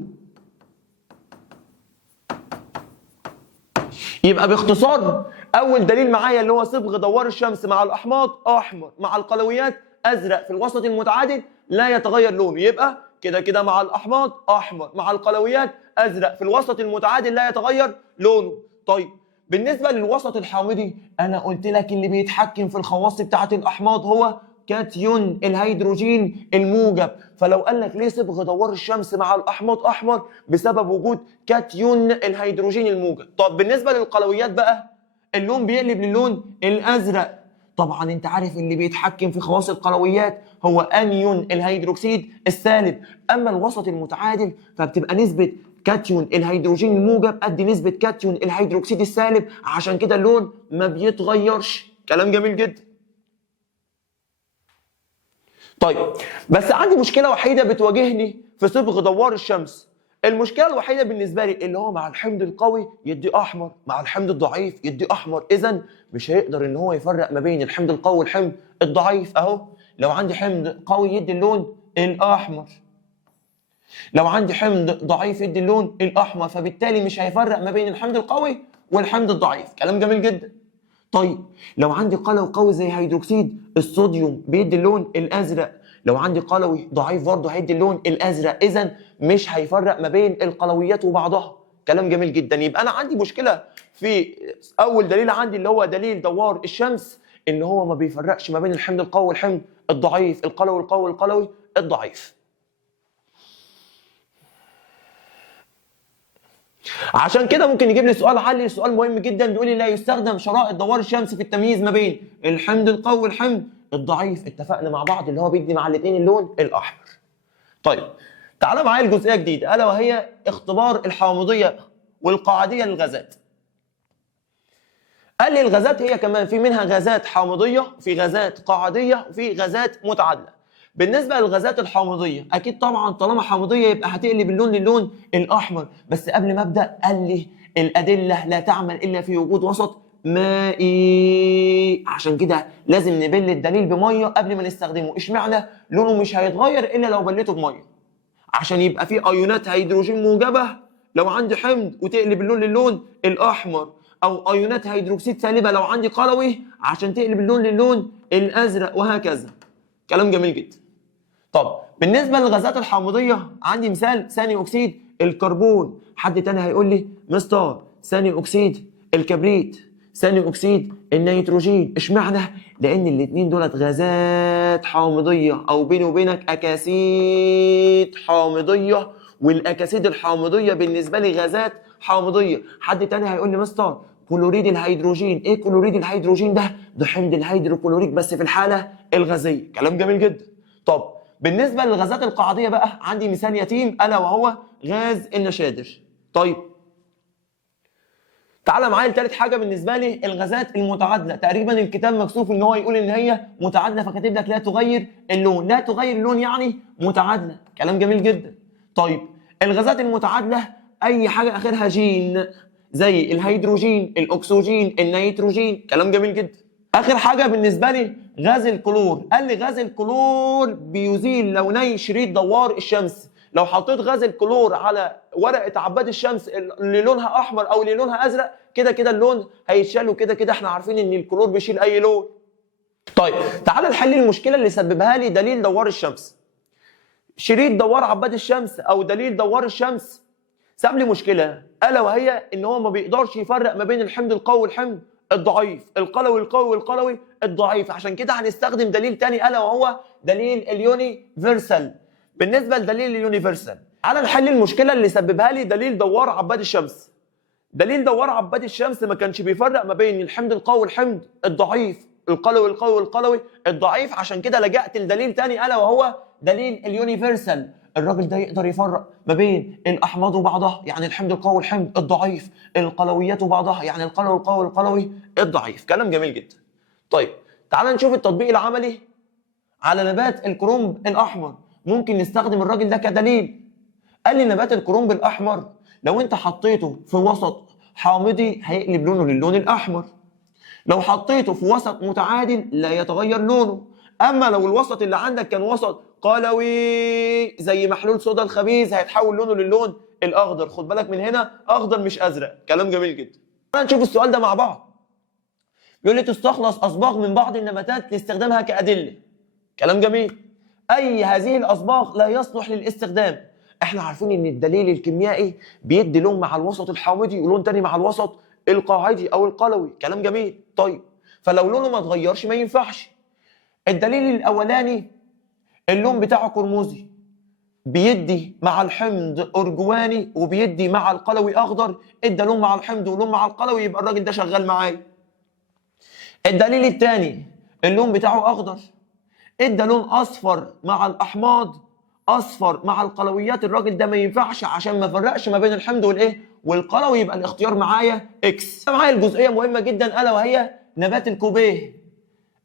يبقى باختصار اول دليل معايا اللي هو صبغ دوار الشمس مع الاحماض احمر، مع القلويات ازرق، في الوسط المتعادل لا يتغير لونه. يبقى كده مع الاحماض احمر، مع القلويات ازرق، في الوسط المتعادل لا يتغير لونه. طيب بالنسبه للوسط الحامضي انا قلت لك اللي بيتحكم في الخواص بتاعه الاحماض هو كاتيون الهيدروجين الموجب. فلو قال لك ليه صبغ دوار الشمس مع الاحماض احمر؟ بسبب وجود كاتيون الهيدروجين الموجب. طب بالنسبه للقلويات بقى اللون بيقلب للون الازرق. طبعا انت عارف اللي بيتحكم في خواص القلويات هو انيون الهيدروكسيد السالب. اما الوسط المتعادل فبتبقى نسبه كاتيون الهيدروجين الموجب قد نسبه كاتيون الهيدروكسيد السالب، عشان كده اللون ما بيتغيرش. كلام جميل جدا. طيب بس عندي مشكله وحيده بتواجهني في صبغ دوار الشمس. المشكله الوحيده بالنسبه لي اللي هو مع الحمض القوي يدي احمر، مع الحمض الضعيف يدي احمر. اذا مش هيقدر ان هو يفرق ما بين الحمض القوي والحمض الضعيف. اهو لو عندي حمض قوي يدي اللون الاحمر، لو عندي حمض ضعيف يدي اللون الاحمر، فبالتالي مش هيفرق ما بين الحمض القوي والحمض الضعيف. كلام جميل جدا. طيب لو عندي قلوي قوي زي هيدروكسيد الصوديوم بيدي اللون الازرق، لو عندي قلوي ضعيف برضه هيدي اللون الازرق. اذا مش هيفرق ما بين القلويات وبعضها. كلام جميل جدا. يبقى انا عندي مشكله في اول دليل عندي اللي هو دليل دوار الشمس، ان هو ما بيفرقش ما بين الحمض القوي والحمض الضعيف، القلوي القوي والقلوي الضعيف. عشان كده ممكن يجيب لي سؤال علي، سؤال مهم جدا، بيقول لي لا يستخدم شرائط دوار الشمس في التمييز ما بين الحمض القوي والحمض الضعيف. اتفقنا مع بعض اللي هو بيدي مع الاثنين اللون الاحمر. طيب تعالى معايا لجزئيه جديده الا وهي اختبار الحامضيه والقاعديه للغازات. قال لي الغازات هي كمان في منها غازات حامضيه، في غازات قاعديه، وفي غازات متعادله. بالنسبه للغازات الحامضيه اكيد طبعا طالما حامضيه يبقى هتقلب اللون للون الاحمر. بس قبل ما ابدا قال لي الادله لا تعمل الا في وجود وسط مائي. عشان كده لازم نبل الدليل بميه قبل ما نستخدمه. اشمعنى؟ لونه مش هيتغير الا لو بليته بميه، عشان يبقى فيه ايونات هيدروجين موجبه لو عندي حمض وتقلب اللون للون الاحمر، او ايونات هيدروكسيد سالبه لو عندي قلوي عشان تقلب اللون للون الازرق، وهكذا. كلام جميل جدا. طب بالنسبه للغازات الحامضيه عندي مثال ثاني اكسيد الكربون. حد تاني هيقول لي مستر ثاني اكسيد الكبريت، ثاني اكسيد النيتروجين. اشمعنى؟ لان الاثنين دولت غازات حامضيه، او بيني وبينك اكاسيد حامضيه، والاكاسيد الحامضيه بالنسبه لي غازات حامضيه. حد تاني هيقول لي مستر كلوريد الهيدروجين. ايه كلوريد الهيدروجين ده؟ ده حمض الهيدروكلوريك بس في الحاله الغازيه. كلام جميل جدا. طب بالنسبه للغازات القاعديه بقى عندي مثال يتيم الا وهو غاز النشادر. طيب تعالى معايا لثالث حاجه بالنسبه لي الغازات المتعادله. تقريبا الكتاب مكسوف ان هو يقول ان هي متعادله، فكاتب لك لا تغير اللون. لا تغير اللون يعني متعادله. كلام جميل جدا. طيب الغازات المتعادله اي حاجه اخرها جين، زي الهيدروجين، الاكسجين، النيتروجين. كلام جميل جدا. اخر حاجه بالنسبه لي غاز الكلور. قال لي غاز الكلور بيزيل لوني شريط دوار الشمس. لو حطيت غاز الكلور على ورقه عباد الشمس اللي لونها احمر او اللي لونها ازرق، كده كده اللون هيتشال، وكده كده احنا عارفين ان الكلور بيشيل اي لون. طيب تعال نحل المشكله اللي سببها لي دليل دوار الشمس. شريط دوار عباد الشمس او دليل دوار الشمس ساب لي مشكله، الا وهي ان هو ما بيقدرش يفرق ما بين الحمض القوي والحمض الضعيف، القلوي القوي والقلوي الضعيف. عشان كده هنستخدم دليل تاني الا وهو دليل اليونيفرسال. بالنسبه لدليل اليونيفرسال، تعال نحل المشكله اللي سببها لي دليل دوار عباد الشمس. دليل دوار عباد الشمس ما كانش بيفرق ما بين الحمض القوي والحمض الضعيف، القلوي القوي والقلوي الضعيف. عشان كده لجأت لدليل تاني الا وهو دليل اليونيفرسال. الراجل ده يقدر يفرق ما بين الاحماض وبعضها يعني الحمض القوي والحمض الضعيف، القلويات وبعضها يعني القلوي القوي والقلوي الضعيف. كلام جميل جدا. طيب تعال نشوف التطبيق العملي على نبات الكرنب الاحمر. ممكن نستخدم الراجل ده كدليل. قال لي نبات الكرنب الاحمر لو انت حطيته في وسط حامضي هيقلب لونه للون الاحمر، لو حطيته في وسط متعادل لا يتغير لونه. اما لو الوسط اللي عندك كان وسط قلوي زي محلول صودا الخبيث هيتحول لونه للون الاخضر. خد بالك من هنا، اخضر مش ازرق. كلام جميل جدا. تعال نشوف السؤال ده مع بعض. بيقول لي تستخلص اصباغ من بعض النباتات لاستخدامها كادله. كلام جميل. اي هذه الاصباغ لا يصلح للاستخدام. احنا عارفين ان الدليل الكيميائي بيدي لون مع الوسط الحامضي ولون تاني مع الوسط القاعدي او القلوي. كلام جميل. طيب فلو لونه ما اتغيرش ما ينفعش. الدليل الاولاني اللون بتاعه قرمزي، بيدي مع الحمض ارجواني وبيدي مع القلوي اخضر. ادى لون مع الحمض ولون مع القلوي، يبقى الراجل ده شغال معايا. الدليل الثاني اللون بتاعه اخضر، ادى لون اصفر مع الاحماض، اصفر مع القلويات. الراجل ده ما ينفعش عشان ما فرقش ما بين الحمض والايه والقلوي. يبقى الاختيار معايا اكس. معايا الجزئيه مهمه جدا الا وهي نبات الكوبيه.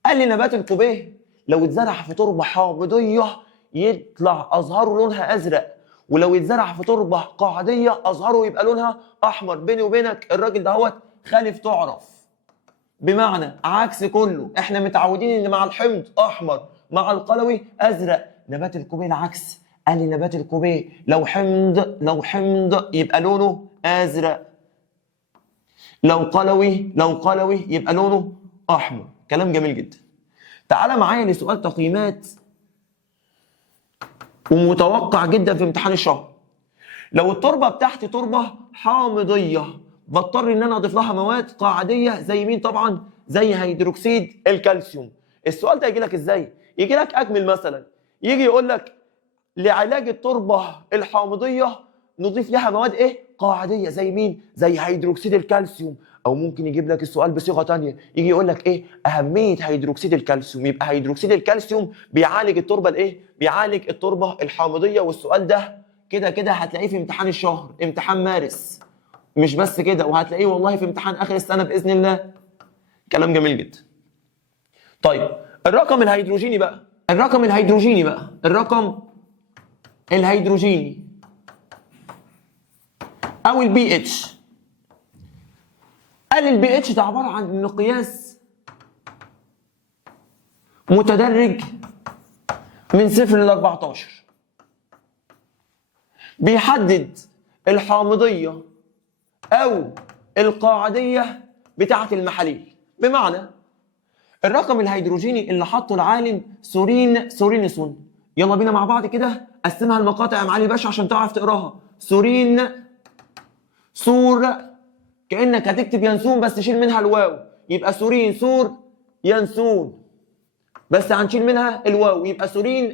قال لي نبات الكوبيه لو اتزرع في تربه حامضيه يطلع ازهاره لونها ازرق، ولو اتزرع في تربه قاعديه ازهاره يبقى لونها احمر. بيني وبينك الراجل دهوت خالف تعرف، بمعنى عكس كله. احنا متعودين ان مع الحمض احمر مع القلوي ازرق. نبات الكوبيه العكس. قال لي نبات الكوبيه لو حمض يبقى لونه ازرق، لو قلوي يبقى لونه احمر. كلام جميل جدا. تعال معايا لسؤال تقييمات ومتوقع جدا في امتحان الشهر. لو التربه بتاعتي تربه حامضيه بضطر ان انا اضيف لها مواد قاعديه زي مين؟ طبعا زي هيدروكسيد الكالسيوم. السؤال ده يجي لك ازاي؟ يجي لك اكمل مثلا، يجي يقول لك لعلاج التربه الحامضيه نضيف لها مواد ايه؟ قاعديه زي مين؟ زي هيدروكسيد الكالسيوم. او ممكن يجيب لك السؤال بصيغه ثانيه، يجي يقول لك ايه اهميه هيدروكسيد الكالسيوم. يبقى هيدروكسيد الكالسيوم بيعالج التربه الايه؟ بيعالج التربه الحامضيه. والسؤال ده كده كده هتلاقيه في امتحان الشهر، امتحان مارس. مش بس كده، وهتلاقيه والله في امتحان اخر السنه باذن الله. كلام جميل جدا. طيب الرقم الهيدروجيني بقى، الرقم الهيدروجيني او البي اتش. قال البي اتش ده عباره عن مقياس متدرج من 0 ل 14 بيحدد الحامضيه او القاعديه بتاعه المحاليل. بمعنى الرقم الهيدروجيني اللي حطه العالم سورينسون. يلا بينا مع بعض كده قسمها المقاطع يا معالي باشا عشان تعرف تقراها. سور كانك هتكتب ينسون بس شيل منها الواو، يبقى سور ينسون، بس هنشيل منها الواو يبقى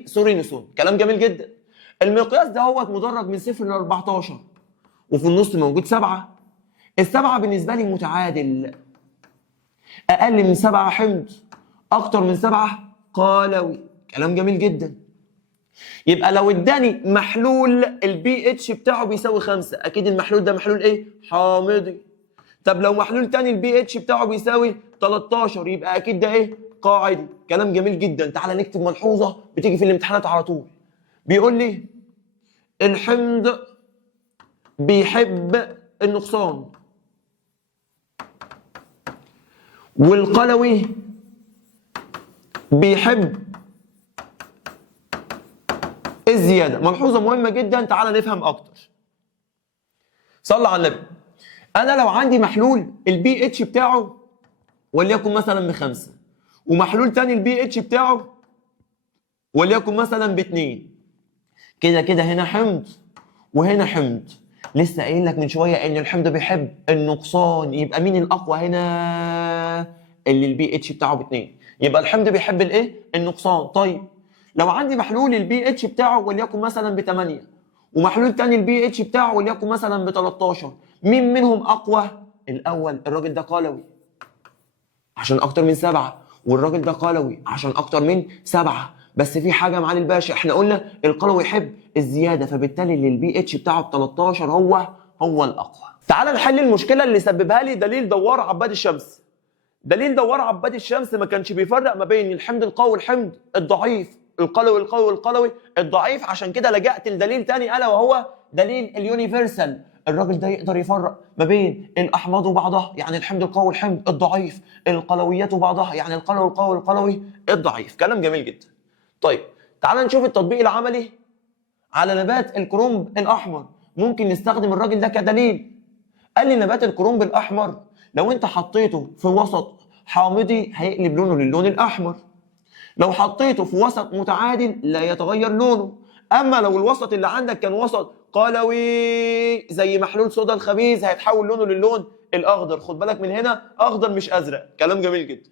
سورينسون. كلام جميل جدا. المقياس ده هو مدرج من 0 ل 14 وفي النص موجود 7. السبعة بالنسبة لي متعادل، أقل من 7 حمض، أكتر من 7 قلوي. كلام جميل جدا. يبقى لو اداني محلول البي اتش بتاعه بيساوي 5، أكيد المحلول ده محلول إيه؟ حامضي. طب لو محلول تاني البي اتش بتاعه بيساوي 13 يبقى أكيد ده إيه؟ قاعدي. كلام جميل جدا. تعالى نكتب ملحوظة بتيجي في الامتحانات على طول. بيقول لي الحمض بيحب النقصان والقلوي بيحب الزياده. ملحوظه مهمه جدا، تعال نفهم اكتر. صلى على النبي. انا لو عندي محلول البي اتش بتاعه وليكن مثلا بخمسه، ومحلول تاني البي اتش بتاعه وليكن مثلا باتنين، كده كده هنا حمض وهنا حمض. لسه قايل لك من شويه ان الحمض بيحب النقصان، يبقى مين الاقوى هنا؟ اللي البي اتش بتاعه باتنين، يبقى الحمض بيحب الايه؟ النقصان. طيب لو عندي محلول البي اتش بتاعه وليكن مثلا ب 8 ومحلول تاني البي اتش بتاعه وليكن مثلا ب 13، مين منهم اقوى؟ الاول. الراجل ده قلوي عشان اكتر من 7، والراجل ده قلوي عشان اكتر من 7. بس في حاجه يا معالي الباشا، احنا قلنا القلوي يحب الزياده، فبالتالي اللي البي اتش بتاعه ب 13 هو الاقوى. تعال نحل المشكله اللي سببها لي دليل دوار عباد الشمس. دليل دوار عباد الشمس ما كانش بيفرق ما بين الحمض القوي والحمض الضعيف، القلوي القوي والقلوي الضعيف، عشان كده لجأت لدليل تاني الا وهو دليل اليونيفرسال. الراجل ده يقدر يفرق ما بين الاحماض وبعضها، يعني الحمض القوي والحمض الضعيف، القلويات وبعضها، يعني القلوي القوي والقلوي الضعيف. كلام جميل جدا. طيب تعال نشوف التطبيق العملي على نبات الكرنب الاحمر. ممكن نستخدم الراجل ده كدليل. قال لي نبات الكرنب الاحمر لو انت حطيته في وسط حامضي هيقلب لونه للون الاحمر، لو حطيته في وسط متعادل لا يتغير لونه. اما لو الوسط اللي عندك كان وسط قلوي زي محلول صودا الخبيث هيتحول لونه للون الاخضر. خد بالك من هنا، اخضر مش ازرق. كلام جميل جدا.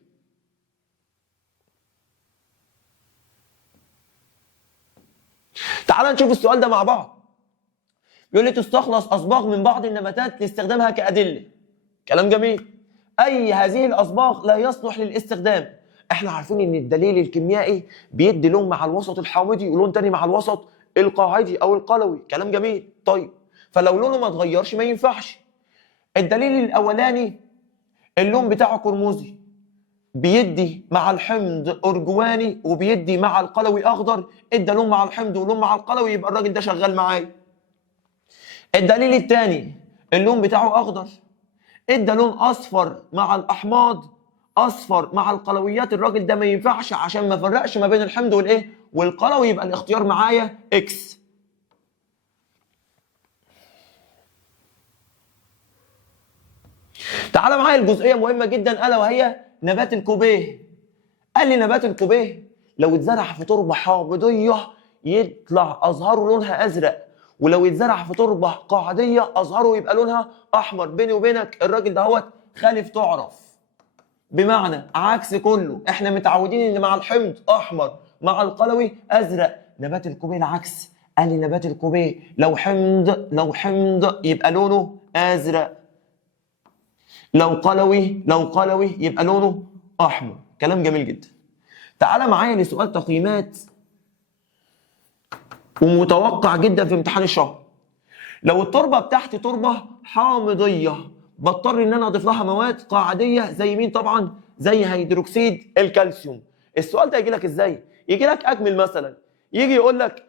تعال نشوف السؤال ده مع بعض. بيقول لي تستخلص اصباغ من بعض النباتات لاستخدامها كادله. كلام جميل. اي هذه الاصباغ لا يصلح للاستخدام. احنا عارفين ان الدليل الكيميائي بيدي لون مع الوسط الحامضي ولون تاني مع الوسط القاعدي او القلوي. كلام جميل. طيب فلو لونه ما اتغيرش ما ينفعش. الدليل الاولاني اللون بتاعه قرمزي، بيدي مع الحمض ارجواني وبيدي مع القلوي اخضر، ادى لون مع الحمض ولون مع القلوي، يبقى الراجل ده شغال معايا. الدليل الثاني اللون بتاعه اخضر، ادى لون اصفر مع الاحماض، اصفر مع القلويات، الراجل ده ما ينفعش عشان ما فرقش ما بين الحمض والايه والقلوي، يبقى الاختيار معايا اكس. تعال معايا الجزئيه مهمه جدا الا وهي نبات الكوبيه. قال لي نبات الكوبيه لو اتزرع في تربه حامضيه يطلع ازهاره لونها ازرق، ولو اتزرع في تربه قاعديه ازهاره يبقى لونها احمر. بيني وبينك الراجل دهوت خالف تعرف، بمعنى عكس كله. احنا متعودين ان مع الحمض احمر مع القلوي ازرق، نبات الكوبيه العكس. قال لي نبات الكوبيه لو حمض يبقى لونه ازرق، لو قلوي يبقى لونه احمر. كلام جميل جدا. تعالى معايا لسؤال تقييمات ومتوقع جدا في امتحان الشهر. لو التربه بتاعتي تربه حامضيه بضطر ان انا اضيف لها مواد قاعديه زي مين؟ طبعا زي هيدروكسيد الكالسيوم. السؤال ده يجي لك ازاي؟ يجي لك اكمل مثلا، يجي يقول لك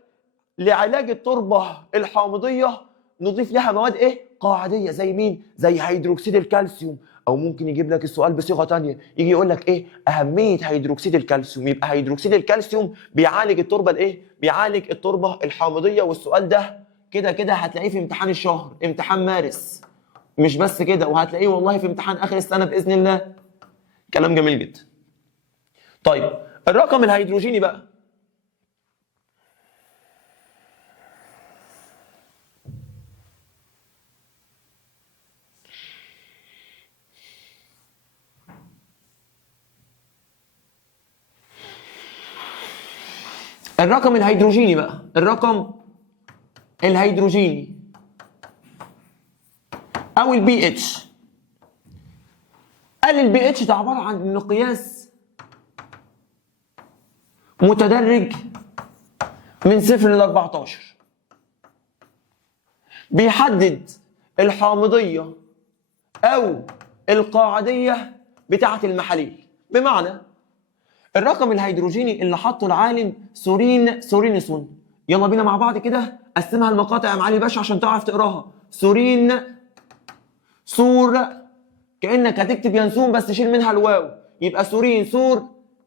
لعلاج التربه الحامضيه نضيف لها مواد ايه؟ قاعديه زي مين؟ زي هيدروكسيد الكالسيوم. او ممكن يجيب لك السؤال بصيغه ثانيه، يجي يقول لك ايه اهميه هيدروكسيد الكالسيوم. يبقى هيدروكسيد الكالسيوم بيعالج التربه الايه؟ بيعالج التربه الحامضيه. والسؤال ده كده كده هتلاقيه في امتحان الشهر، امتحان مارس. مش بس كده، وهتلاقيه والله في امتحان اخر السنه باذن الله. كلام جميل جدا. طيب الرقم الهيدروجيني بقى. الرقم الهيدروجيني او البي اتش. قال البي اتش ده عباره عن مقياس متدرج من 0 ل 14، بيحدد الحامضيه او القاعديه بتاعه المحاليل. بمعنى الرقم الهيدروجيني اللي حطه العالم سورينسون، يلا بينا مع بعض كده قسمها المقاطع يا معالي باشا عشان تعرف تقراها. سور، كانك هتكتب ينسون بس شيل منها الواو، يبقى سور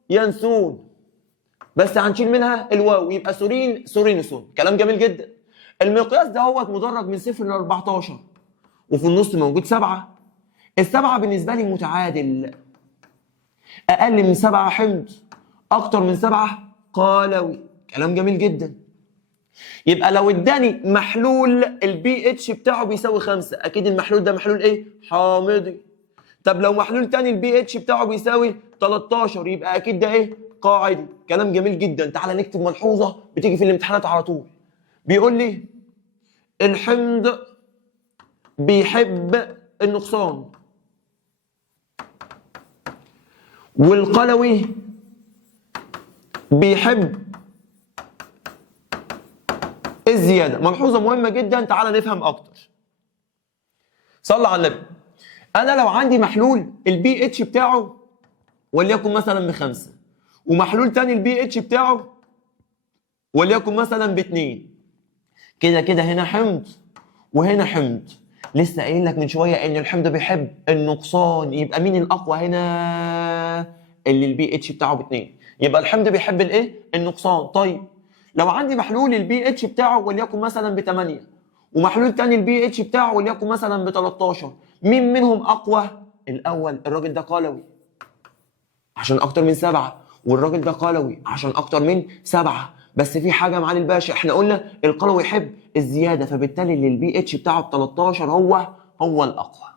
ينسون. بس هنشيل منها الواو يبقى سورين سورينوسون. كلام جميل جدا. المقياس ده هو مدرج من 0 ل 14 وفي النص موجود 7. السبعة بالنسبة لي متعادل، أقل من 7 حمض، أكتر من 7 قلوي. كلام جميل جدا. يبقى لو اداني محلول البي اتش بتاعه بيساوي 5، أكيد المحلول ده محلول إيه؟ حامضي. طب لو محلول تاني البي اتش بتاعه بيساوي 13 يبقى أكيد ده إيه؟ قاعدي. كلام جميل جدا. تعالى نكتب ملحوظة بتيجي في الامتحانات على طول. بيقول لي الحمض بيحب النقصان والقلوي بيحب الزياده. ملحوظه مهمه جدا، تعالى نفهم اكتر. صلى على النبي. انا لو عندي محلول البي اتش بتاعه وليكن مثلا ب5 ومحلول تاني البي اتش بتاعه وليكن مثلا ب2، كده كده هنا حمض وهنا حمض. لسه قايل لك من شويه ان الحمض بيحب النقصان، يبقى مين الاقوى هنا؟ اللي البي اتش بتاعه ب2، يبقى الحمض بيحب الايه؟ النقصان. طيب لو عندي محلول البي اتش بتاعه وليكن مثلا ب8 ومحلول تاني البي اتش بتاعه وليكن مثلا ب13، مين منهم اقوى؟ الاول. الراجل ده قلوي عشان اكتر من 7، والراجل ده قلوي عشان اكتر من 7. بس في حاجه معالي الباشا، احنا قلنا القلوي يحب الزياده، فبالتالي اللي البي اتش بتاعه ب 13 هو الاقوى.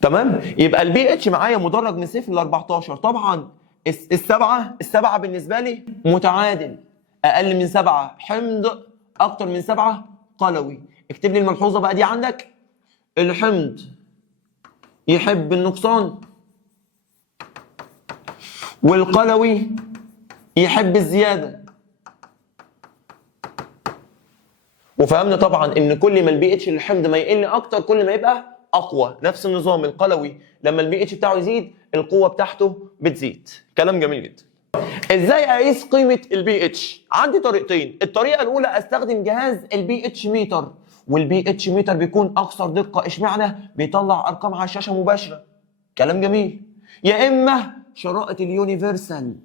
تمام؟ يبقى البي اتش معايا مدرج من 0 ل 14. طبعا السبعه بالنسبه لي متعادل، اقل من 7 حمض، اكتر من 7 قلوي. اكتب لي الملحوظه بقى دي عندك. الحمض يحب النقصان والقلوي يحب الزياده. وفهمنا طبعا ان كل ما البي اتش للحمض ما يقل اكتر كل ما يبقى اقوى. نفس النظام القلوي لما البي اتش بتاعه يزيد القوه بتاعته بتزيد. كلام جميل جدا. ازاي اقيس قيمه البي اتش؟ عندي طريقتين. الطريقه الاولى استخدم جهاز البي اتش ميتر، والبي اتش ميتر بيكون اكثر دقه. اشمعنى؟ بيطلع ارقام على الشاشه مباشره. كلام جميل. يا اما شرائط اليونيفرسال.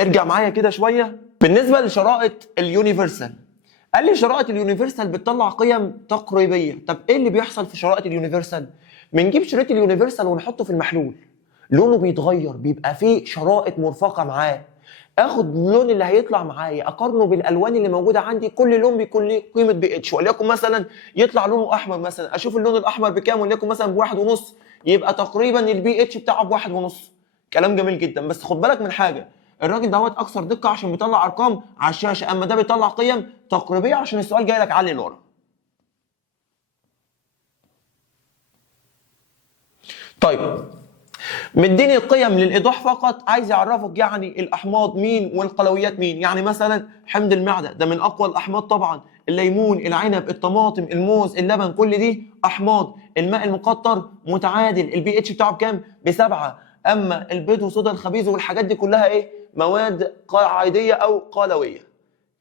ارجع معايا كده شويه. بالنسبه لشرائط اليونيفرسال، قال لي شرائط اليونيفرسال بتطلع قيم تقريبيه. طب ايه اللي بيحصل في شرائط اليونيفرسال؟ بنجيب شريط اليونيفرسال ونحطه في المحلول، لونه بيتغير، بيبقى فيه شرائط مرفقه معاه. اخد اللون اللي هيطلع معايا اقارنه بالالوان اللي موجوده عندي، كل لون بيكون له قيمه بي اتش. وليكن مثلا يطلع لونه احمر، مثلا اشوف اللون الاحمر بكام، وليكن مثلا ب1.5، يبقى تقريبا البي اتش بتاعه ب1.5. كلام جميل جدا. بس خد بالك من حاجه، الراجل دوت اكثر دقه عشان بيطلع ارقام على الشاشه، اما ده بيطلع قيم تقريبيه عشان السؤال جاي لك علي لورا. طيب مديني القيم للايضاح فقط، عايز يعرفك يعني الاحماض مين والقلويات مين. يعني مثلا حمض المعده ده من اقوى الاحماض طبعا، الليمون، العنب، الطماطم، الموز، اللبن، كل دي احماض. الماء المقطر متعادل، البي اتش بتاعه بكام؟ ب7. اما البيض وصودا الخبيز والحاجات دي كلها ايه؟ مواد قاعديه او قلويه.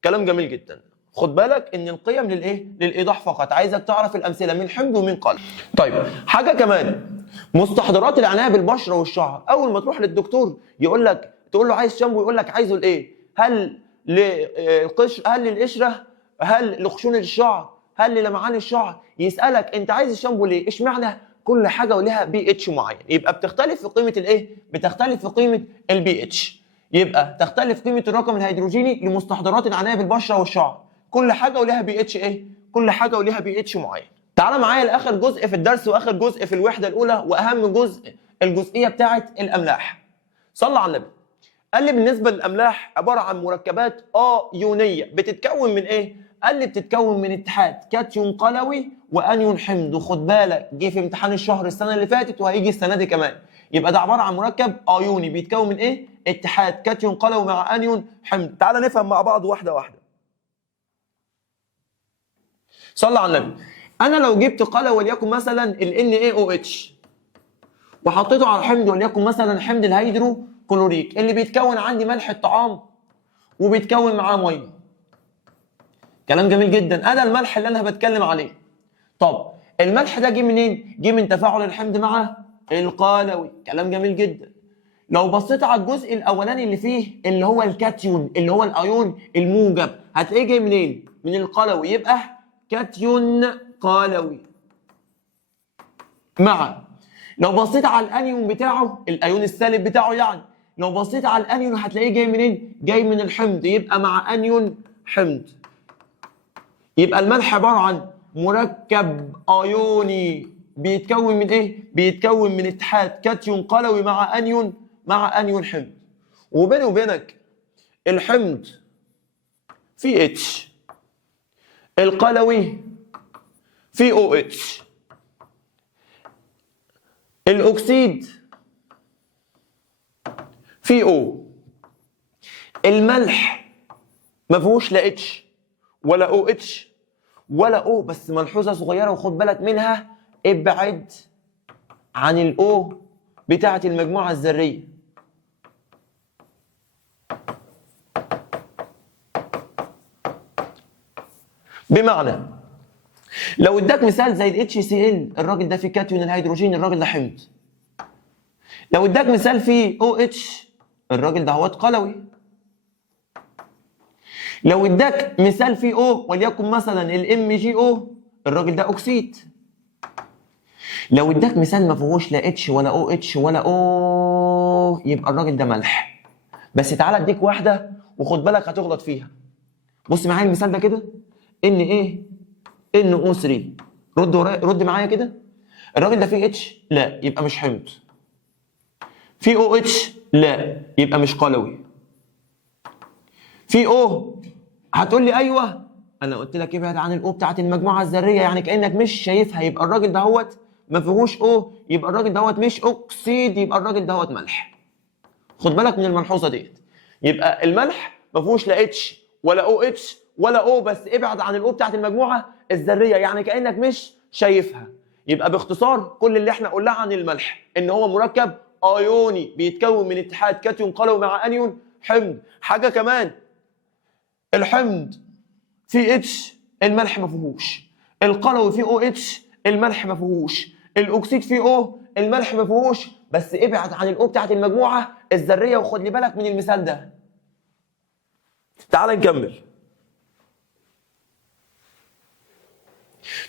كلام جميل جدا. خد بالك ان القيم للايه؟ للايضاح فقط، عايزك تعرف الامثله من حمض ومن قلب. طيب حاجه كمان، مستحضرات العنايه بالبشره والشعر. اول ما تروح للدكتور يقول لك، تقول له عايز شامبو، يقول لك عايزه لايه؟ هل للقشر، هل للقشره، هل لخشونه الشعر، هل للمعان الشعر؟ يسالك انت عايز الشامبو ليه؟ اشمعنى؟ كل حاجه ولها بي اتش معين، يبقى بتختلف في قيمه الايه؟ بتختلف في قيمه البي اتش. يبقى تختلف قيمه الرقم الهيدروجيني لمستحضرات العنايه بالبشره والشعر. كل حاجه ولها بي اتش ايه؟ كل حاجه ولها بي اتش معين. تعال معايا لاخر جزء في الدرس واخر جزء في الوحده الاولى واهم جزء، الجزئيه بتاعه الاملاح. صلى على النبي. قال لي بالنسبه للاملاح عباره عن مركبات ايونيه. بتتكون من ايه؟ قال لي بتتكون من اتحاد كاتيون قلوي وانيون حمض. وخد بالك جه في امتحان الشهر السنه اللي فاتت وهيجي السنه دي كمان. يبقى ده عباره عن مركب ايوني بيتكون من ايه؟ اتحاد كاتيون قلوي مع انيون حمض. تعال نفهم مع بعض واحده واحده. صلى على النبي. انا لو جبت قلوي وليكن مثلا ال NaOH وحطيته على حمض وليكن مثلا حمض الهيدروكلوريك اللي بيتكون عندي ملح الطعام وبيتكون معاه ميه. كلام جميل جدا. ده الملح اللي انا بتكلم عليه. طب الملح ده جه منين؟ جه من تفاعل الحمض مع القلوي. كلام جميل جدا. لو بصيت على الجزء الاولاني اللي فيه اللي هو الكاتيون اللي هو الايون الموجب، هتلاقيه جاي منين؟ من القلوي، يبقى كاتيون قلوي. مع لو بصيت على الانيون بتاعه، الايون السالب بتاعه يعني، لو بصيت على الانيون هتلاقيه جاي منين؟ جاي من الحمض، يبقى مع انيون حمض. يبقى الملح عباره عن مركب ايوني بيتكون من ايه؟ بيتكون من اتحاد كاتيون قلوي مع انيون حمض. وبيني وبينك الحمض فيه اتش، القلوي فيه او اتش، الاكسيد فيه او. الملح ما فيهوش لا اتش ولا او اتش ولا او، بس ملحوظه صغيره وخد بالك منها، ابعد عن الاو بتاعه المجموعه الذريه. بمعنى لو اداك مثال زي ال HCl، الراجل ده فيه كاتيون الهيدروجين، الراجل ده حمض. لو اداك مثال فيه OH، الراجل ده هوت قلوي. لو اداك مثال فيه O وليكن مثلا ال MgO، الراجل ده اكسيد. لو اداك مثال ما فيهوش لا اتش ولا او اتش ولا او، يبقى الراجل ده ملح. بس تعالى اديك واحده وخد بالك هتغلط فيها. بص معايا المثال ده كده، ان ايه؟ ان او 3. رد معايا كده. الراجل ده فيه اتش؟ لا، يبقى مش حمض. فيه او اتش؟ لا، يبقى مش قلوي. فيه او؟ هتقول لي ايوه، انا قلت لك ابعد عن الاو بتاعت المجموعه الذريه، يعني كانك مش شايفها، يبقى الراجل دهوت ما فيهوش او، يبقى الراجل دهوت مش اكسيد، يبقى الراجل دهوت ملح. خد بالك من الملحوظه ديت. يبقى الملح ما فيهوش لا اتش ولا او اتش ولا او، بس ابعد عن الاو بتاعت المجموعه الذريه، يعني كانك مش شايفها. يبقى باختصار كل اللي احنا قلناه عن الملح ان هو مركب ايوني بيتكون من اتحاد كاتيون قلوي مع انيون حمض. حاجه كمان، الحمض فيه اتش، الملح ما فيهوش. القلوي فيه او اتش، الملح ما فيهوش. الاكسيد فيه او، الملح ما فيهوش، بس ابعد عن الاو بتاعت المجموعه الذريه. وخد لي بالك من المثال ده. تعال نكمل.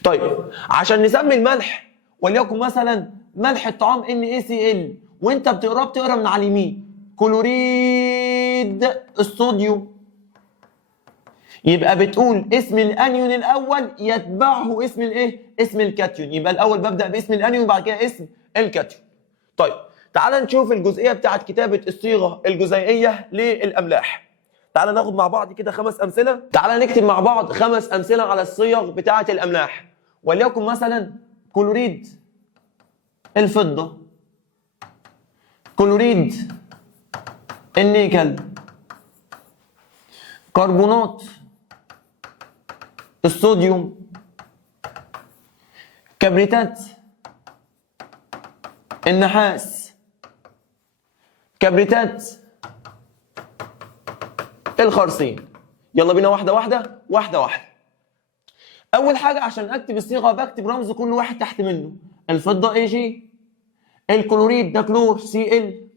طيب عشان نسمي الملح وليكن مثلا ملح الطعام NaCl، وانت بتقرا من على اليمين كلوريد الصوديوم، يبقى بتقول اسم الانيون الاول يتبعه اسم الايه؟ اسم الكاتيون. يبقى الاول ببدا باسم الانيون وبعد كده اسم الكاتيون. طيب تعال نشوف الجزئيه بتاعت كتابه الصيغه الجزيئيه للاملاح. تعال ناخد مع بعض كده 5 امثله. تعال نكتب مع بعض 5 امثله على الصيغ بتاعت الاملاح. وليكن مثلا كلوريد الفضه، كلوريد النيكل، كربونات الصوديوم، كبريتات النحاس، كبريتات الخرسين. يلا بينا واحده واحده واحده واحده. اول حاجه عشان اكتب الصيغه بكتب رمز كل واحد تحت منه. الفضه اي جي، الكلوريد ده كلور سي ال،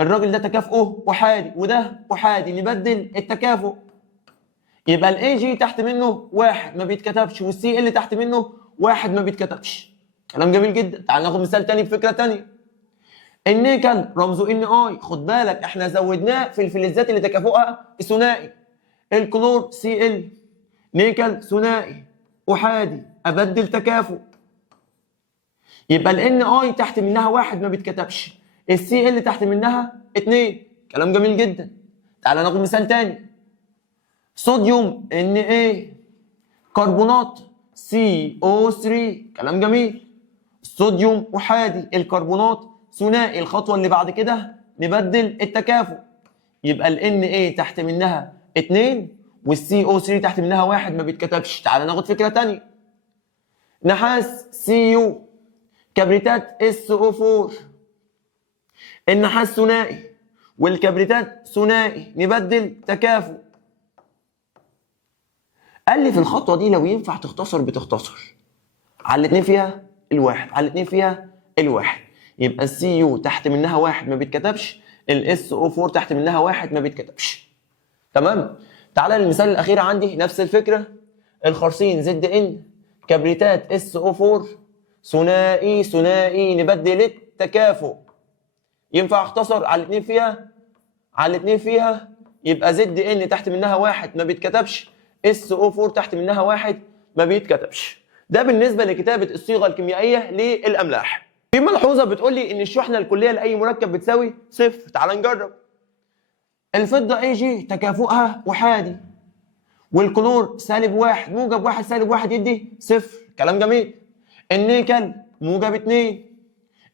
الراجل ده تكافؤه احادي وده احادي، نبدل التكافؤ. يبقى الاي جي تحت منه واحد ما بيتكتبش، والسي ال تحت منه واحد ما بيتكتبش. كلام جميل جدا. تعال ناخد مثال تاني بفكره تانيه. النيكل رمزه ان اي، خد بالك احنا زودناه في الفلزات اللي تكافؤها ثنائي. الكلور سي ال، نيكل ثنائي احادي، ابدل تكافؤ. يبقى الان اي تحت منها واحد ما بيتكتبش، السي ال تحت منها 2. كلام جميل جدا. تعال ناخد مثال تاني. صوديوم ان اي، كربونات سي او 3. كلام جميل. الصوديوم احادي، الكربونات ثنائي. الخطوه اللي بعد كده نبدل التكافؤ. يبقى ال Na تحت منها 2 والسي او 3 تحت منها 1 ما بيتكتبش. تعال ناخد فكره ثانيه. نحاس Cu، كبريتات SO4. النحاس ثنائي والكبريتات ثنائي، نبدل تكافؤ. قال لي في الخطوه دي لو ينفع تختصر بتختصر. على الاثنين فيها الواحد، على الاثنين فيها الواحد. يبقى السي يو تحت منها واحد ما بيتكتبش، الاس او 4 تحت منها واحد ما بيتكتبش. تمام؟ تعالى للمثال الاخير عندي نفس الفكره، الخرسين زد ان كبريتات اس او 4 ثنائي ثنائي نبدل التكافؤ. ينفع اختصر على الاثنين فيها؟ على الاثنين فيها يبقى زد ان تحت منها واحد ما بيتكتبش، اس او 4 تحت منها واحد ما بيتكتبش. ده بالنسبه لكتابه الصيغه الكيميائيه للاملاح. في ملحوظه بتقول لي ان الشحنه الكليه لاي مركب بتساوي صفر. تعال نجرب. الفضه اي جي تكافؤها احادي، والكلور سالب واحد موجب واحد سالب واحد يدي صفر. كلام جميل. النيكل موجب 2،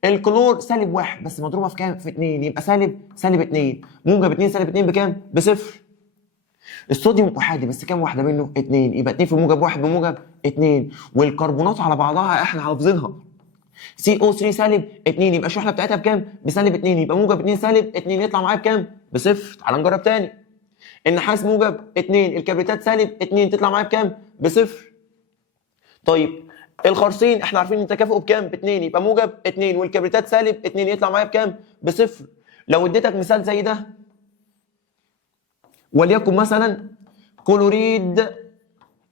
الكلور سالب واحد بس مضروبه في كام؟ في 2، يبقى سالب 2 موجب 2 سالب 2 بكام؟ بصفر. الصوديوم احادي بس كام واحده منه؟ 2، يبقى 2 في موجب واحد بموجب 2. والكربونات على بعضها احنا حافظينها CO3 سالب 2، يبقى الشحنه بتاعتها بكام؟ بسالب 2، يبقى موجب 2 سالب 2 يطلع معايا بكام؟ بصفر. تعال نجرب تاني. النحاس موجب 2، الكبريتات سالب 2 تطلع معايا بكام؟ بصفر. طيب الخرسين احنا عارفين ان تكافؤه بكام؟ ب2، يبقى موجب 2 والكبريتات سالب 2 يطلع معايا بكام؟ بصفر. لو اديتك مثال زي ده وليكن مثلا كلوريد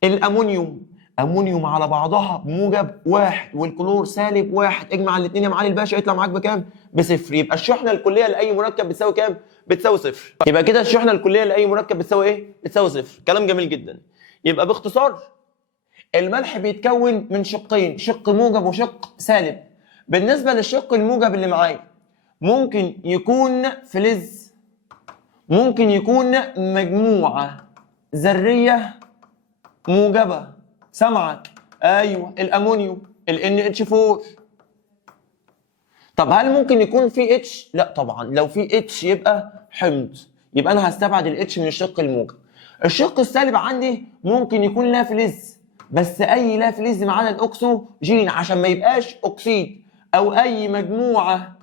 الامونيوم، امونيوم على بعضها بموجب واحد والكلور سالب واحد، اجمع الاثنين يا معالي الباشا يطلع معاك بكام؟ بصفر. يبقى الشحنه الكليه لاي مركب بتساوي كام؟ بتساوي صفر. يبقى كده الشحنه الكليه لاي مركب بتساوي ايه؟ بتساوي صفر. كلام جميل جدا. يبقى باختصار الملح بيتكون من شقين، شق موجب وشق سالب. بالنسبه للشق الموجب اللي معايا ممكن يكون فلز، ممكن يكون مجموعه ذريه موجبه. سامعك؟ ايوه الامونيوم NH4. طب هل ممكن يكون في اتش؟ لا طبعا، لو في اتش يبقى حمض، يبقى انا هستبعد الاتش من الشق الموجب. الشق السالب عندي ممكن يكون لا فلز، بس اي لا فلز ما عدا الاكسجين عشان ما يبقاش اكسيد، او اي مجموعه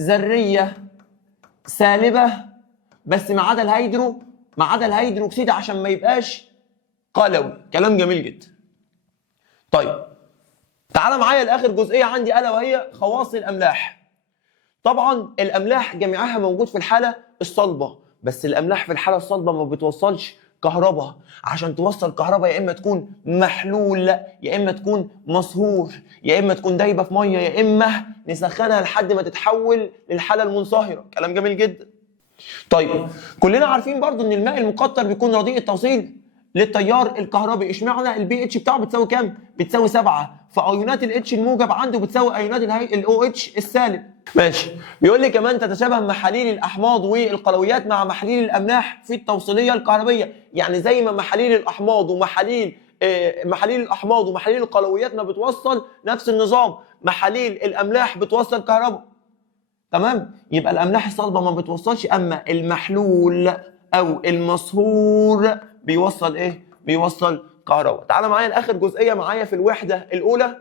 ذريه سالبه بس ما عدا الهيدروكسيد عشان ما يبقاش قلوي. كلام جميل جدا. طيب تعال معايا لاخر جزئيه عندي الا وهي خواص الاملاح. طبعا الاملاح جميعها موجود في الحاله الصلبه، بس الاملاح في الحاله الصلبه ما بتوصلش كهرباء. عشان توصل كهرباء يا اما تكون محلول، يا اما تكون مصهور، يا اما تكون دايبه في ميه، يا اما نسخنها لحد ما تتحول للحاله المنصهره. كلام جميل جدا. طيب كلنا عارفين برضو ان الماء المقطر بيكون رديء التوصيل للتيار الكهربي. اشمعنى البي اتش بتاعه بتساوي كام؟ بتساوي 7، فايونات الاتش الموجب عنده بتساوي ايونات الاو اتش السالب. ماشي. بيقول لي كمان تتشابه محاليل الاحماض والقلويات مع محاليل الاملاح في التوصيليه الكهربيه. يعني زي ما محاليل الاحماض ومحاليل القلويات ما بتوصل، نفس النظام محاليل الاملاح بتوصل كهرباء. تمام؟ يبقى الاملاح الصلبه ما بتوصلش، اما المحلول او المصهور بيوصل ايه؟ بيوصل كهرباء. تعال معايا لاخر جزئيه معايا في الوحده الاولى.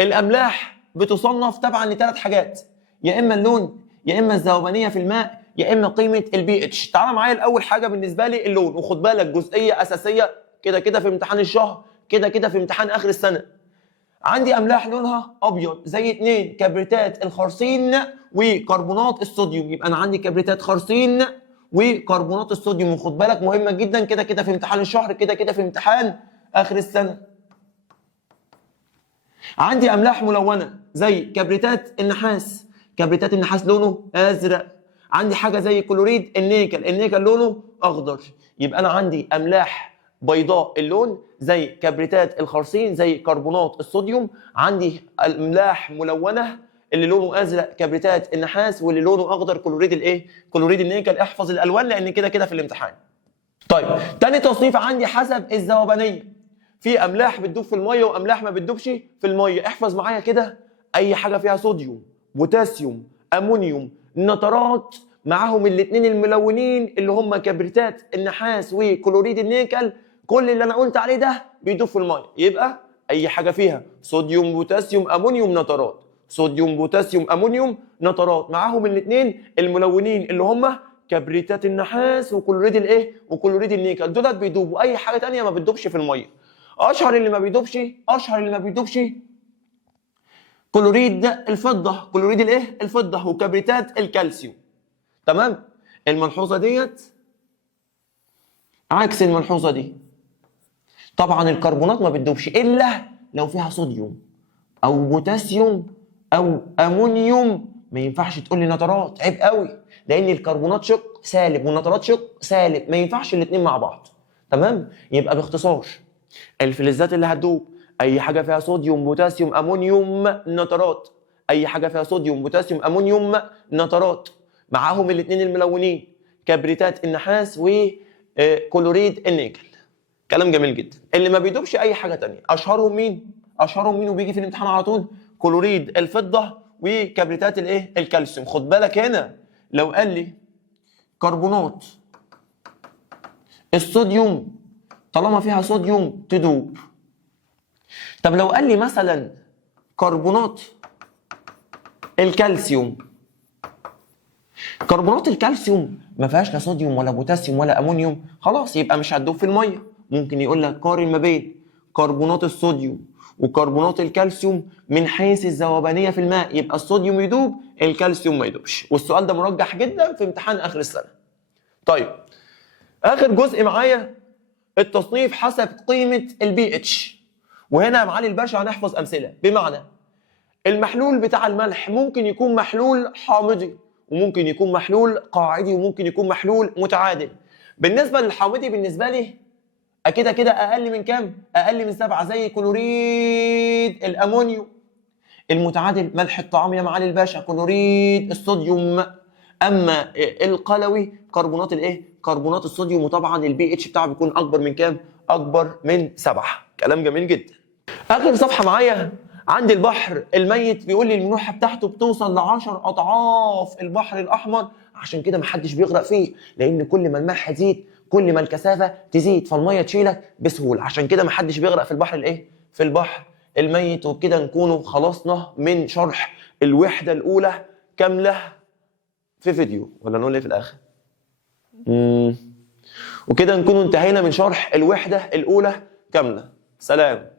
الاملاح بتصنف طبعا لثلاث حاجات، يا اما اللون، يا اما الذوبانيه في الماء، يا اما قيمه البي اتش. تعال معايا الاول حاجه بالنسبه لي اللون، وخد بالك جزئيه اساسيه كده كده في امتحان الشهر، كده كده في امتحان اخر السنه. عندي املاح لونها ابيض زي 2 كبريتات الخرسين وكربونات الصوديوم. يبقى انا عندي كبريتات خرسين وكربونات الصوديوم، وخد بالك مهمه جدا كده كده في امتحان الشهر، كده كده في امتحان اخر السنه. عندي املاح ملونه زي كبريتات النحاس، كبريتات النحاس لونه ازرق. عندي حاجه زي كلوريد النيكل لونه اخضر. يبقى انا عندي املاح بيضاء اللون زي كبريتات الخرسين زي كربونات الصوديوم. عندي املاح ملونه اللي لونه ازرق كبريتات النحاس، واللي لونه اخضر كلوريد النيكل. احفظ الالوان لان كده كده في الامتحان. طيب تاني تصنيف عندي حسب الذوبانيه، في املاح بتدوب في الميه واملاح ما بتدوبش في الميه. احفظ معايا كده اي حاجه فيها صوديوم، بوتاسيوم، امونيوم، نترات، معاهم الاثنين الملونين اللي هم كبريتات النحاس وكلوريد النيكل، كل اللي انا قلت عليه ده بيدوب في الميه. يبقى اي حاجه فيها صوديوم بوتاسيوم امونيوم نترات، صوديوم بوتاسيوم امونيوم نترات، معاهم الاثنين الملونين اللي هم كبريتات النحاس وكلوريد النيكل، دولت بيدوبوا. اي حاجه ثانيه ما بتدوبش في الميه. اشهر اللي ما بيدوبش كلوريد الفضة، كلوريد الايه؟ الفضة، وكبريتات الكالسيوم. تمام؟ الملحوظة ديت عكس الملحوظة دي. طبعا الكربونات ما بتدوبش إلا لو فيها صوديوم أو بوتاسيوم أو أمونيوم. ما ينفعش تقول لي نترات، عيب قوي، لأن الكربونات شق سالب والنترات شق سالب، ما ينفعش الاتنين مع بعض. تمام؟ يبقى باختصار الفلزات اللي هتدوب اي حاجه فيها صوديوم بوتاسيوم امونيوم نترات، اي حاجه فيها صوديوم بوتاسيوم امونيوم نترات، معاهم الاثنين الملونين كبريتات النحاس وكلوريد النيكل. كلام جميل جدا. اللي ما بيدوبش اي حاجه تانية اشهرهم مين؟ اشهرهم مين وبيجي في الامتحان على طول؟ كلوريد الفضه وكبريتات الايه؟ الكالسيوم. خد بالك هنا لو قال لي كربونات الصوديوم طالما فيها صوديوم تدوب. طب لو قال لي مثلا كربونات الكالسيوم، كربونات الكالسيوم ما فيهاش لا صوديوم ولا بوتاسيوم ولا امونيوم، خلاص يبقى مش هتدوب في الميه. ممكن يقول لك قارن ما بين كربونات الصوديوم وكربونات الكالسيوم من حيث الذوبانيه في الماء، يبقى الصوديوم يدوب الكالسيوم ما يدوبش. والسؤال ده مرجح جدا في امتحان اخر السنه. طيب اخر جزء معايا التصنيف حسب قيمه البي اتش. وهنا يا معالي الباشا هنحفظ امثله. بمعنى المحلول بتاع الملح ممكن يكون محلول حامضي وممكن يكون محلول قاعدي وممكن يكون محلول متعادل. بالنسبه للحامضي بالنسبه لي اكيد كده اقل من كام؟ اقل من 7 زي كلوريد الامونيوم. المتعادل ملح الطعام يا معالي الباشا كلوريد الصوديوم. اما القلوي كربونات الايه؟ كربونات الصوديوم. وطبعا البي اتش بتاعه بيكون اكبر من كام؟ اكبر من 7. كلام جميل جدا. اخر صفحه معايا عند البحر الميت بيقول لي الملوحه بتاعته بتوصل ل10 اضعاف البحر الاحمر، عشان كده محدش بيغرق فيه، لان كل ما الملح يزيد كل ما الكثافه تزيد فالميه تشيلك بسهوله، عشان كده محدش بيغرق في البحر الايه؟ في البحر الميت. وبكده نكونوا خلصنا من شرح الوحده الاولى كامله في فيديو، ولا نقول ايه في الاخر؟ وكده نكونوا انتهينا من شرح الوحده الاولى كامله. سلام.